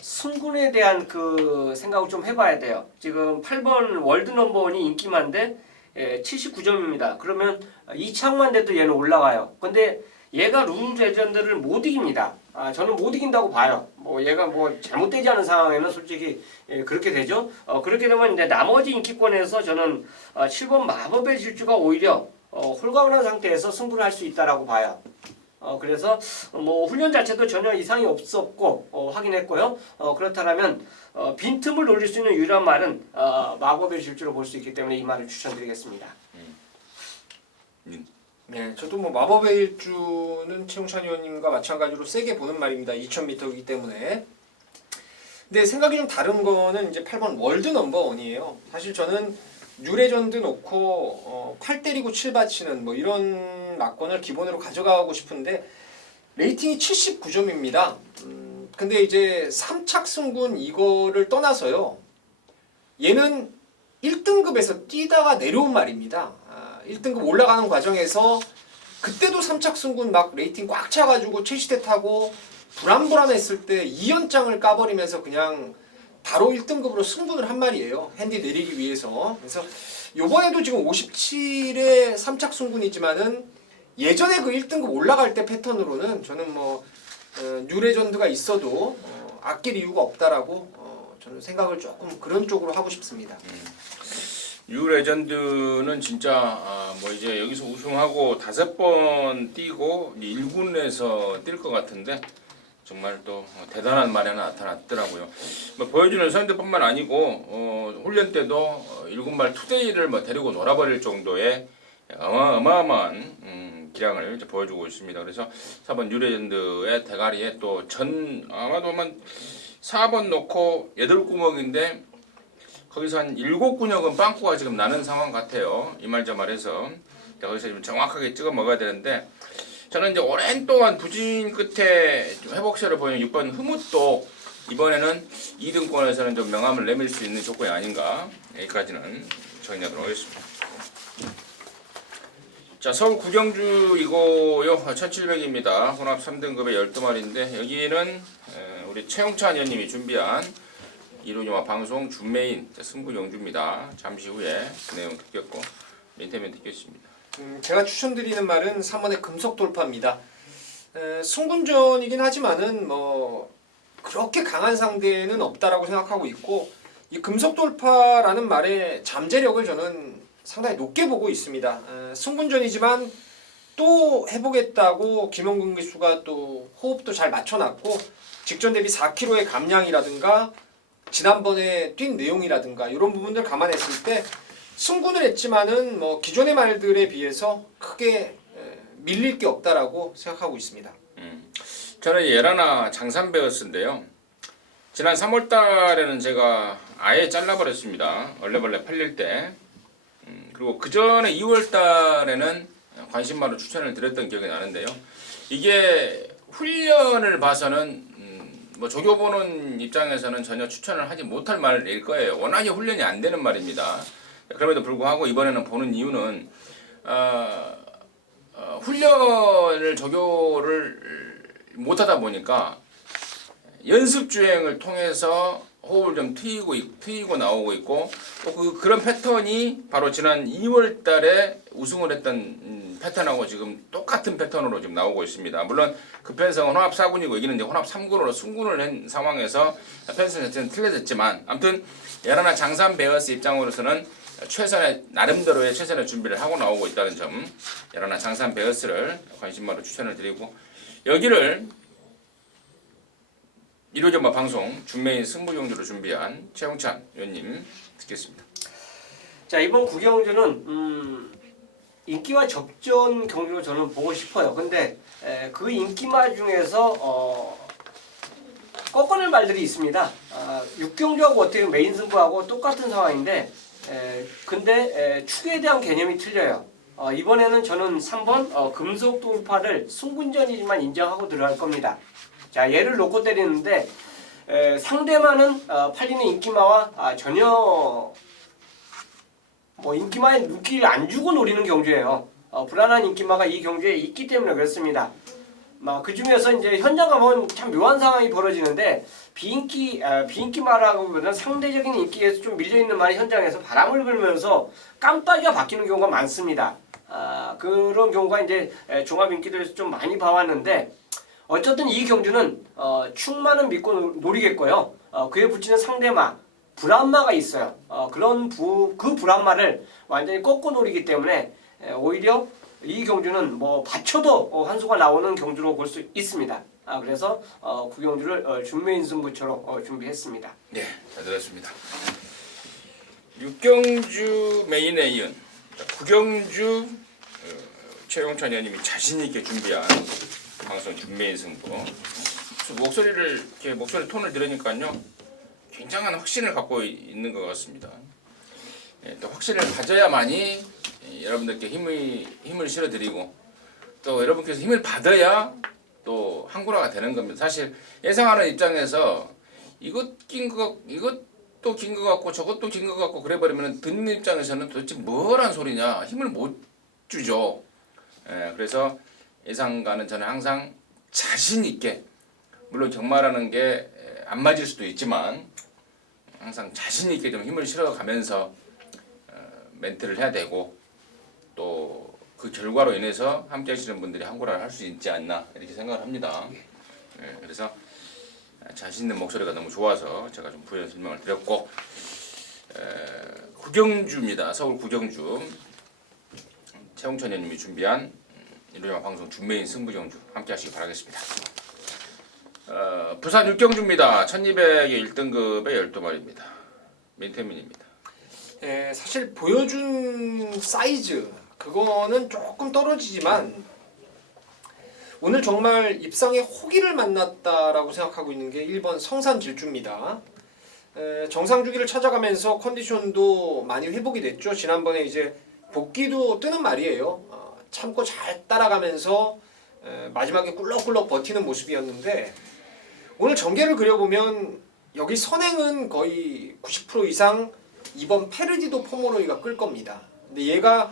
승군에 대한 그 생각을 좀 해봐야 돼요. 지금 8번 월드 넘버원이 인기만데 79점입니다. 그러면 2착만 돼도 얘는 올라가요. 근데 얘가 루 레전드를 못 이깁니다. 저는 못 이긴다고 봐요. 뭐 얘가 뭐 잘못되지 않은 상황에는 솔직히 그렇게 되죠. 그렇게 되면 이제 나머지 인기권에서 저는 7번 마법의 질주가 오히려 홀가분한 상태에서 승부를 할 수 있다라고 봐요. 그래서 뭐 훈련 자체도 전혀 이상이 없었고 확인했고요. 그렇다면 빈틈을 노릴 수 있는 유일한 말은 마법의 질주로 볼 수 있기 때문에 이 말을 추천드리겠습니다. 네, 저도 뭐 마법의 일주는 최용찬 의원님과 마찬가지로 세게 보는 말입니다. 2000m이기 때문에. 근데 생각이 좀 다른 거는 이제 8번 월드 넘버원이에요. 사실 저는 뉴레전드 놓고 8 때리고 7 받치는 뭐 이런 막권을 기본으로 가져가고 싶은데 레이팅이 79점입니다. 근데 이제 3착 승군 이거를 떠나서요. 얘는 1등급에서 뛰다가 내려온 말입니다. 1등급 올라가는 과정에서 그때도 3착 승군 막 레이팅 꽉 차가지고 최시대 타고 불안불안했을 때 2연장을 까버리면서 그냥 바로 1등급으로 승분을 한 말이에요. 핸디 내리기 위해서. 그래서 요번에도 지금 57의 3착 승군이지만은 예전에 그 1등급 올라갈 때 패턴으로는 저는 뭐 뉴레전드가 있어도 아낄 이유가 없다라고 저는 생각을 조금 그런 쪽으로 하고 싶습니다. 뉴레전드는 진짜 뭐 이제 여기서 우승하고 5번 뛰고 1군에서 뛸 것 같은데 정말 또 대단한 말이 하나 나타났더라고요. 뭐 보여주는 선수뿐만 아니고 훈련 때도 1군말 투데이를 뭐 데리고 놀아버릴 정도의 어마어마한 기량을 이제 보여주고 있습니다. 그래서 4번 뉴레전드의 대가리에 또 아마도 한 4번 놓고 8구멍인데 거기서 한 7군역은 빵꾸가 지금 나는 상황 같아요. 이 말 저 말해서 거기서 좀 정확하게 찍어 먹어야 되는데 저는 이제 오랜 동안 부진 끝에 좀 회복세를 보이는 6번 흐뭇도 이번에는 2등권에서는 좀 명함을 내밀 수 있는 조건이 아닌가. 여기까지는 정리하도록 하겠습니다. 자, 서울 구경주이고요. 1700입니다. 혼합 3등급의 12마리인데 여기는 우리 최용찬 의원님이 준비한 이루영화 방송 준메인 승부 영주입니다. 잠시 후에 그 내용 듣겠고 멘트면 듣겠습니다. 제가 추천드리는 말은 3번의 금속 돌파입니다. 승군전이긴 하지만은 뭐 그렇게 강한 상대는 없다라고 생각하고 있고 이 금속 돌파라는 말의 잠재력을 저는 상당히 높게 보고 있습니다. 승군전이지만 또 해보겠다고 김영근 기수가 또 호흡도 잘 맞춰놨고 직전 대비 4kg의 감량이라든가 지난번에 뛴 내용이라든가 이런 부분들 감안했을 때 승군을 했지만은 뭐 기존의 말들에 비해서 크게 밀릴 게 없다라고 생각하고 있습니다. 저는 예라나 장산베어스인데요. 지난 3월달에는 제가 아예 잘라버렸습니다. 얼레벌레 팔릴 때. 그리고 그 전에 2월달에는 관심마로 추천을 드렸던 기억이 나는데요. 이게 훈련을 봐서는 뭐 조교 보는 입장에서는 전혀 추천을 하지 못할 말일 거예요. 워낙에 훈련이 안 되는 말입니다. 그럼에도 불구하고 이번에는 보는 이유는 훈련을 조교를 못하다 보니까 연습 주행을 통해서 호흡을 좀 트이고 나오고 있고 또 그런 패턴이 바로 지난 2월달에 우승을 했던 패턴하고 지금 똑같은 패턴으로 지금 나오고 있습니다. 물론 그 편성은 혼합 4군이고 이기는 이제 혼합 3군으로 승군을 한 상황에서 편성 자체는 틀려졌지만 아무튼 예라나 장산 베어스 입장으로서는 최선의 나름대로의 최선의 준비를 하고 나오고 있다는 점 예라나 장산 베어스를 관심마로 추천을 드리고 여기를 이루어져마 방송 준메인 승부경주로 준비한 최용찬 의원님 듣겠습니다. 자, 이번 구경주는 인기마 접전 경주로 저는 보고 싶어요. 근데 그 인기마 중에서 꺾어낼 말들이 있습니다. 6경주하고 어떻게 메인 승부하고 똑같은 상황인데 근데 축에 대한 개념이 틀려요. 이번에는 저는 3번 금속 돌파를 승군전이지만 인정하고 들어갈 겁니다. 자, 얘를 놓고 때리는데 상대만은 팔리는 인기마와 전혀 뭐 인기마에 눈길을 안 주고 노리는 경주예요. 불안한 인기마가 이 경주에 있기 때문에 그렇습니다. 그 중에서 이제 현장 가면 참 묘한 상황이 벌어지는데 비인기마라고보다는 상대적인 인기에서 좀 밀려 있는 말이 현장에서 바람을 불면서 깜빡이가 바뀌는 경우가 많습니다. 그런 경우가 이제 종합 인기들에서 좀 많이 봐왔는데 어쨌든 이 경주는 충마는 믿고 노리겠고요. 그에 붙이는 상대마 불안마가 있어요. 그 불안마를 완전히 꺾고 노리기 때문에 오히려 이 경주는 뭐 받쳐도 한 수가 나오는 경주로 볼 수 있습니다. 그래서 그 경주를 준매인 승부처럼 준비했습니다. 네, 잘 들었습니다. 6경주 메인에 이은 9경주 최용찬 의원님이 자신 있게 준비한 방송 준매인 승부. 목소리 톤을 들으니까요, 굉장한 확신을 갖고 있는 것 같습니다. 또 확신을 가져야만이 여러분들께 힘을 실어드리고 또 여러분께서 힘을 받아야 또 한구라가 되는 겁니다. 사실 예상하는 입장에서 이것도 긴 것 같고 저것도 긴 것 같고 그래버리면 듣는 입장에서는 도대체 뭐란 소리냐, 힘을 못 주죠. 그래서 예상가는 저는 항상 자신 있게, 물론 경마라는 게 안 맞을 수도 있지만 항상 자신 있게 좀 힘을 실어가면서 멘트를 해야 되고 또 그 결과로 인해서 함께 하시는 분들이 한구라를 할 수 있지 않나 이렇게 생각을 합니다. 그래서 자신 있는 목소리가 너무 좋아서 제가 좀 부연 설명을 드렸고, 구경주입니다. 서울 구경주 최홍천 의원님이 준비한 일요일 방송 준매인 승부경주 함께 하시기 바라겠습니다. 부산 6경주입니다. 1200의 1등급의 12마리입니다. 민태민입니다. 사실 보여준 사이즈 그거는 조금 떨어지지만 오늘 정말 입상의 호기를 만났다라고 생각하고 있는 게 1번 성산질주입니다. 정상 주기를 찾아가면서 컨디션도 많이 회복이 됐죠. 지난번에 이제 복귀도 뜨는 말이에요. 참고 잘 따라가면서 마지막에 꿀럭꿀럭 버티는 모습이었는데 오늘 전개를 그려보면 여기 선행은 거의 90% 이상 2번 페르디도 포모로이가 끌 겁니다. 근데 얘가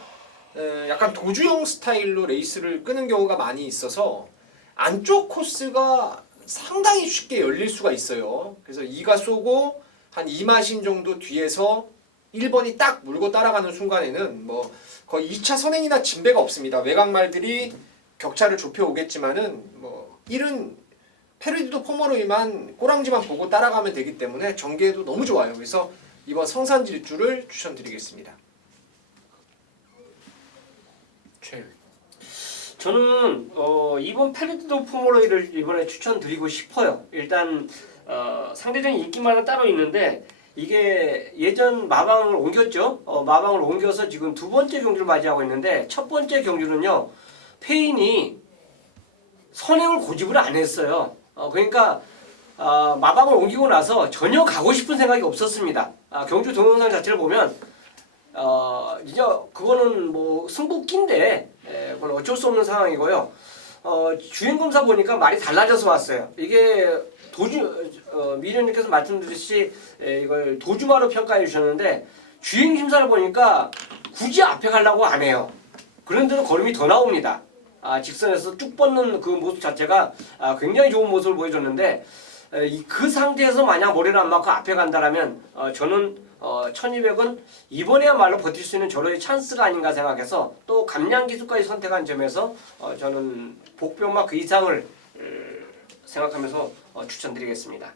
약간 도주형 스타일로 레이스를 끄는 경우가 많이 있어서 안쪽 코스가 상당히 쉽게 열릴 수가 있어요. 그래서 2가 쏘고 한 2마신 정도 뒤에서 1번이 딱 물고 따라가는 순간에는 뭐 거의 2차 선행이나 진배가 없습니다. 외곽말들이 격차를 좁혀 오겠지만은 뭐 1은 페르디도 포모로이만 꼬랑지만 보고 따라가면 되기 때문에 전개도 너무 좋아요. 그래서 이번 성산질주를 추천드리겠습니다. 저는 이번 페르디도 포모로이를 이번에 추천드리고 싶어요. 일단 상대적인 인기만은 따로 있는데 이게 예전 마방을 옮겼죠. 마방을 옮겨서 지금 두 번째 경주를 맞이하고 있는데 첫 번째 경주는요, 페인이 선행을 고집을 안 했어요. 그러니까 마방을 옮기고 나서 전혀 가고 싶은 생각이 없었습니다. 경주 동영상 자체를 보면 이제 그거는 뭐 승부끼인데 그건 어쩔 수 없는 상황이고요. 주행검사 보니까 말이 달라져서 왔어요. 이게 미련님께서 말씀드렸듯이 이걸 도주마로 평가해 주셨는데 주행심사를 보니까 굳이 앞에 가려고 안 해요. 그런데도 걸음이 더 나옵니다. 직선에서 쭉 뻗는 그 모습 자체가 굉장히 좋은 모습을 보여줬는데 그 상태에서 만약 머리를 안 맞고 앞에 간다라면 저는 1200은 이번에야말로 버틸 수 있는 저로의 찬스가 아닌가 생각해서 또 감량 기술까지 선택한 점에서 저는 복병마 그 이상을 생각하면서 추천드리겠습니다.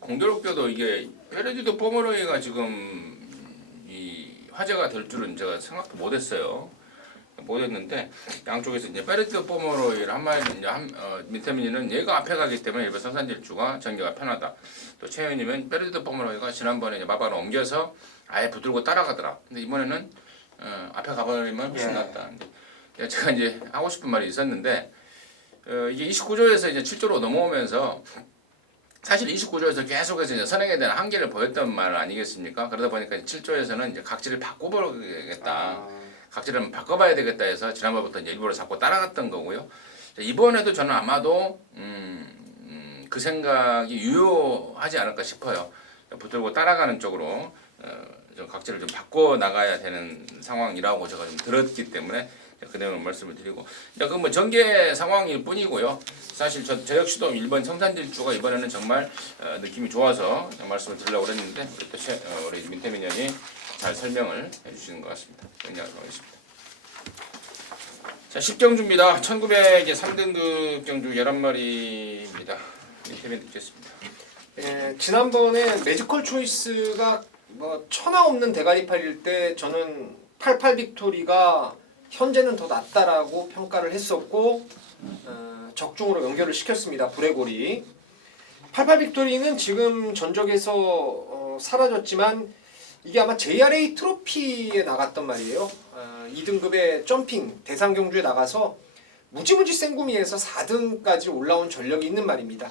공교롭게도 이게 페르디도 포모로이가 지금 이 화제가 될 줄은 제가 생각도 못했어요. 못했는데 양쪽에서 이제 페르디도 포모로이를 한 마리는 이제 민태민이는 얘가 앞에 가기 때문에 일본 성산질주가 전개가 편하다. 또 최현님은 페르디도 포모로이가 지난번에 이제 마방을 옮겨서 아예 붙들고 따라가더라. 근데 이번에는 앞에 가버리면 훨씬 낫다. 근데 제가 이제 하고 싶은 말이 있었는데 이게 29조에서 이제 7조로 넘어오면서 사실 29조에서 계속해서 이제 선행에 대한 한계를 보였던 말 아니겠습니까? 그러다 보니까 7조에서는 이제 각질을 바꿔보겠다. 각질을 바꿔봐야 되겠다 해서 지난번부터 이제 일부러 자꾸 따라갔던 거고요. 이번에도 저는 아마도 그 생각이 유효하지 않을까 싶어요. 붙들고 따라가는 쪽으로 좀 각질을 좀 바꿔 나가야 되는 상황이라고 제가 좀 들었기 때문에 그 내용을 말씀을 드리고, 그 뭐 전개 상황일 뿐이고요. 사실 저 역시도 1번 성산질주가 이번에는 정말 느낌이 좋아서 말씀을 드리려고 그랬는데 우리 민태민 의원이 잘 설명을 해주시는 것 같습니다. 응하겠습니다. 자, 10경주입니다. 1900의 3등급 경주 11마리입니다. 인터뷰 듣겠습니다. 예, 지난번에 매지컬 초이스가 뭐 천하 없는 대가리팔일 때 저는 88 빅토리가 현재는 더 낫다라고 평가를 했었고 적중으로 연결을 시켰습니다. 브레고리 88 빅토리는 지금 전적에서 사라졌지만 이게 아마 JRA 트로피에 나갔단 말이에요. 2등급의 점핑 대상 경주에 나가서 무지무지 생구미에서 4등까지 올라온 전력이 있는 말입니다.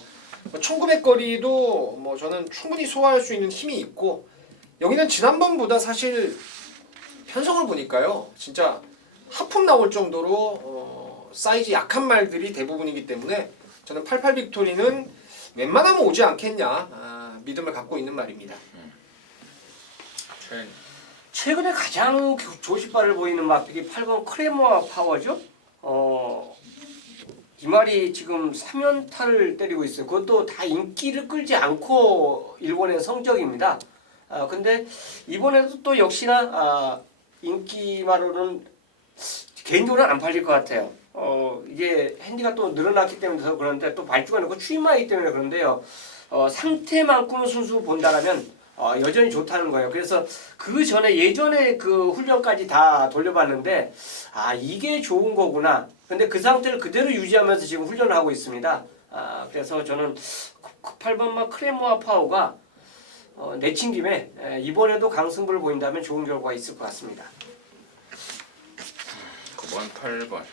1900거리도 뭐 저는 충분히 소화할 수 있는 힘이 있고 여기는 지난번보다 사실 편성을 보니까요 진짜 하품 나올 정도로 사이즈 약한 말들이 대부분이기 때문에 저는 88 빅토리는 웬만하면 오지 않겠냐 믿음을 갖고 있는 말입니다. 최근에 가장 조시발을 보이는 마픽이 8번 크레모아 파워죠. 이 말이 지금 3연타를 때리고 있어요. 그것도 다 인기를 끌지 않고 일본의 성적입니다. 근데 이번에도 또 역시나 인기만으로는 개인적으로는 안 팔릴 것 같아요. 이게 핸디가 또 늘어났기 때문에 그런데 또 발주가 넣고 추임하기 때문에 그런데요. 상태만큼 순수 본다라면 여전히 좋다는 거예요. 그래서 그 전에 예전에 그 훈련까지 다 돌려봤는데 이게 좋은 거구나. 근데 그 상태를 그대로 유지하면서 지금 훈련을 하고 있습니다. 그래서 저는 8번마 크레모아 파워가 내친 김에 이번에도 강승부를 보인다면 좋은 결과가 있을 것 같습니다. 9번, 8번.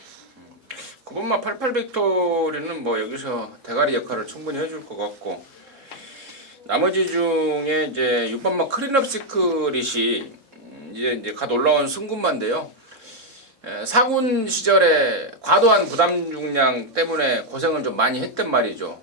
9번마 88 빅토리는 뭐 여기서 대가리 역할을 충분히 해줄 것 같고 나머지 중에 이제 6번마 크린업 시크릿이 이제 갓 올라온 승군마인데요. 4군 시절에 과도한 부담 중량 때문에 고생을 좀 많이 했단 말이죠.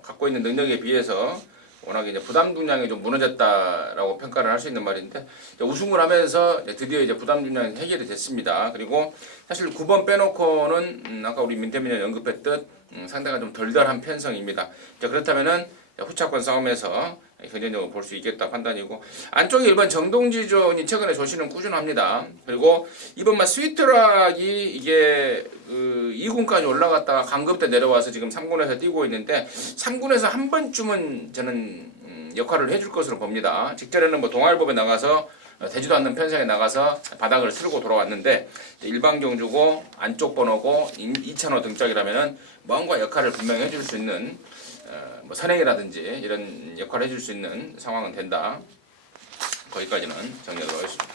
갖고 있는 능력에 비해서 워낙에 이제 부담 중량이 좀 무너졌다라고 평가를 할 수 있는 말인데 우승을 하면서 드디어 이제 부담 중량이 해결이 됐습니다. 그리고 사실 9번 빼놓고는 아까 우리 민태민이 언급했듯 상대가 좀 덜덜한 편성입니다. 그렇다면은 후차권 싸움에서 경쟁력을 볼 수 있겠다 판단이고 안쪽에 1번 정동지존이 최근에 조시는 꾸준합니다. 그리고 이번만 스위트락이 이게 2군까지 올라갔다가 강급대 내려와서 지금 3군에서 뛰고 있는데 3군에서 한 번쯤은 저는 역할을 해줄 것으로 봅니다. 직전에는 뭐 동아일보에 나가서 되지도 않는 편성에 나가서 바닥을 틀고 돌아왔는데 일반 경주고 안쪽 번호고 2,000호 등짝이라면은 뭔가 역할을 분명히 해줄 수 있는 뭐 선행이라든지 이런 역할을 해줄 수 있는 상황은 된다. 거기까지는 정리하도록 하겠습니다.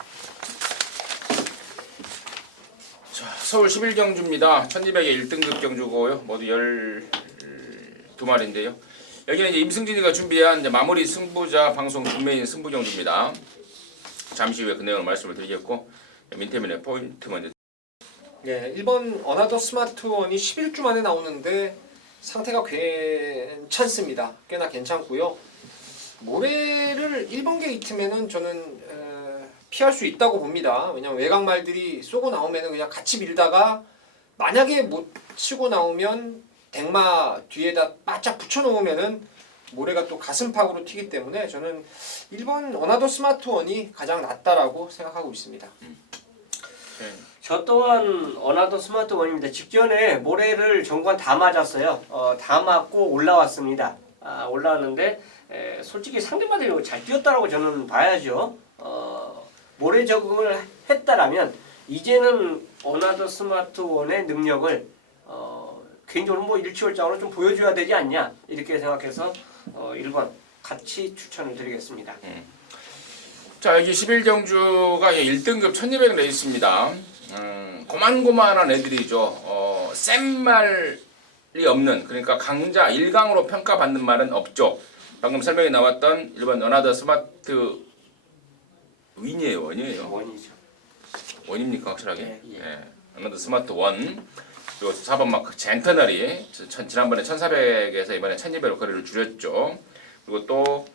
자, 서울 11경주입니다. 1200의 1등급 경주고요. 모두 12마리인데요. 여기는 이제 임승진이가 준비한 이제 마무리 승부자 방송 분메인 승부 경주입니다. 잠시 후에 그 내용을 말씀을 드리겠고 민태민의 포인트 먼저. 네, 1번 어나더 스마트원이 11주 만에 나오는데 상태가 괜찮습니다. 꽤나 괜찮고요. 모래를 1번 게이트면은 저는 피할 수 있다고 봅니다. 왜냐면 외곽말들이 쏘고 나오면은 그냥 같이 밀다가 만약에 못 치고 나오면 댕마 뒤에다 바짝 붙여 놓으면은 모래가 또 가슴팍으로 튀기 때문에 저는 1번 어나더 스마트원이 가장 낫다라고 생각하고 있습니다. 저 또한 어나더 스마트 원입니다. 직전에 모래를 전관 다 맞았어요. 다 맞고 올라왔습니다. 올라왔는데 솔직히 상대마다 잘 뛰었다라고 저는 봐야죠. 모래 적응을 했다라면 이제는 어나더 스마트 원의 능력을 개인적으로 뭐 일치월장으로 좀 보여줘야 되지 않냐 이렇게 생각해서 1번 같이 추천을 드리겠습니다. 자, 여기 11경주가 1등급 1200 레이스입니다. 고만고만한 애들이죠. 센 말이 없는, 그러니까 강자 1강으로 평가받는 말은 없죠. 방금 설명이 나왔던 1번 어나더 스마트 윈이에요, 원이에요? 원이죠. 원입니까 확실하게? 예, 예. 어나더 스마트 원. 그리고 4번 마크 젠터널이 지난번에 1400에서 이번에 1200으로 거리를 줄였죠. 그리고 또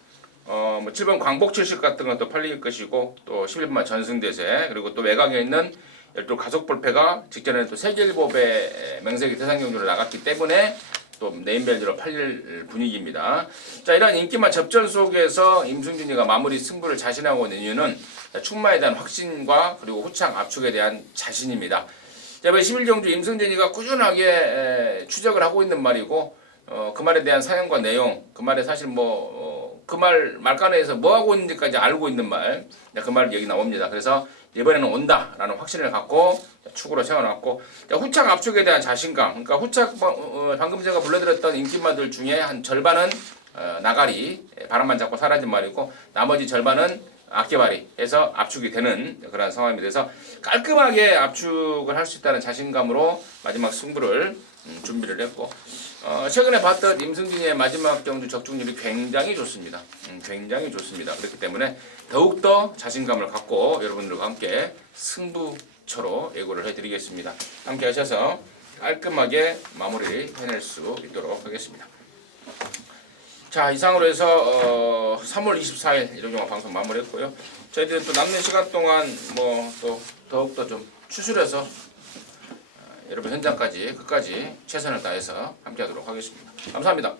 뭐 7번 광복 70 같은 것도 팔릴 것이고 또 11번만 전승대세, 그리고 또 외곽에 있는 12 가속볼패가 직전에는 또 세계일보배 명색이 대상 경주를 나갔기 때문에 또 네임밸류로 팔릴 분위기입니다. 자, 이런 인기만 접전 속에서 임승준이가 마무리 승부를 자신하고 있는 이유는 충마에 대한 확신과 그리고 후창 압축에 대한 자신입니다. 자, 이번 11경주 임승진이가 꾸준하게 추적을 하고 있는 말이고 그 말에 대한 사연과 내용, 그 말에 사실 그 말 말간에서 뭐 하고 있는지까지 알고 있는 말, 그 말 얘기 나옵니다. 그래서 이번에는 온다라는 확신을 갖고 축으로 세워놨고, 후착 압축에 대한 자신감. 그러니까 후착 방금 제가 불러드렸던 인기마들 중에 한 절반은 나가리 바람만 잡고 사라진 말이고, 나머지 절반은 악기발이해서 압축이 되는 그런 상황이 돼서 깔끔하게 압축을 할 수 있다는 자신감으로 마지막 승부를 준비를 했고, 최근에 봤던 임승진의 마지막 경주 적중률이 굉장히 좋습니다. 굉장히 좋습니다. 그렇기 때문에 더욱더 자신감을 갖고 여러분들과 함께 승부처로 예고를 해드리겠습니다. 함께 하셔서 깔끔하게 마무리 해낼 수 있도록 하겠습니다. 자, 이상으로 해서 3월 24일 일요일영화 방송 마무리했고요. 저희들은 또 남는 시간 동안 또 더욱더 좀 추출해서 여러분 현장까지 끝까지 최선을 다해서 함께하도록 하겠습니다. 감사합니다.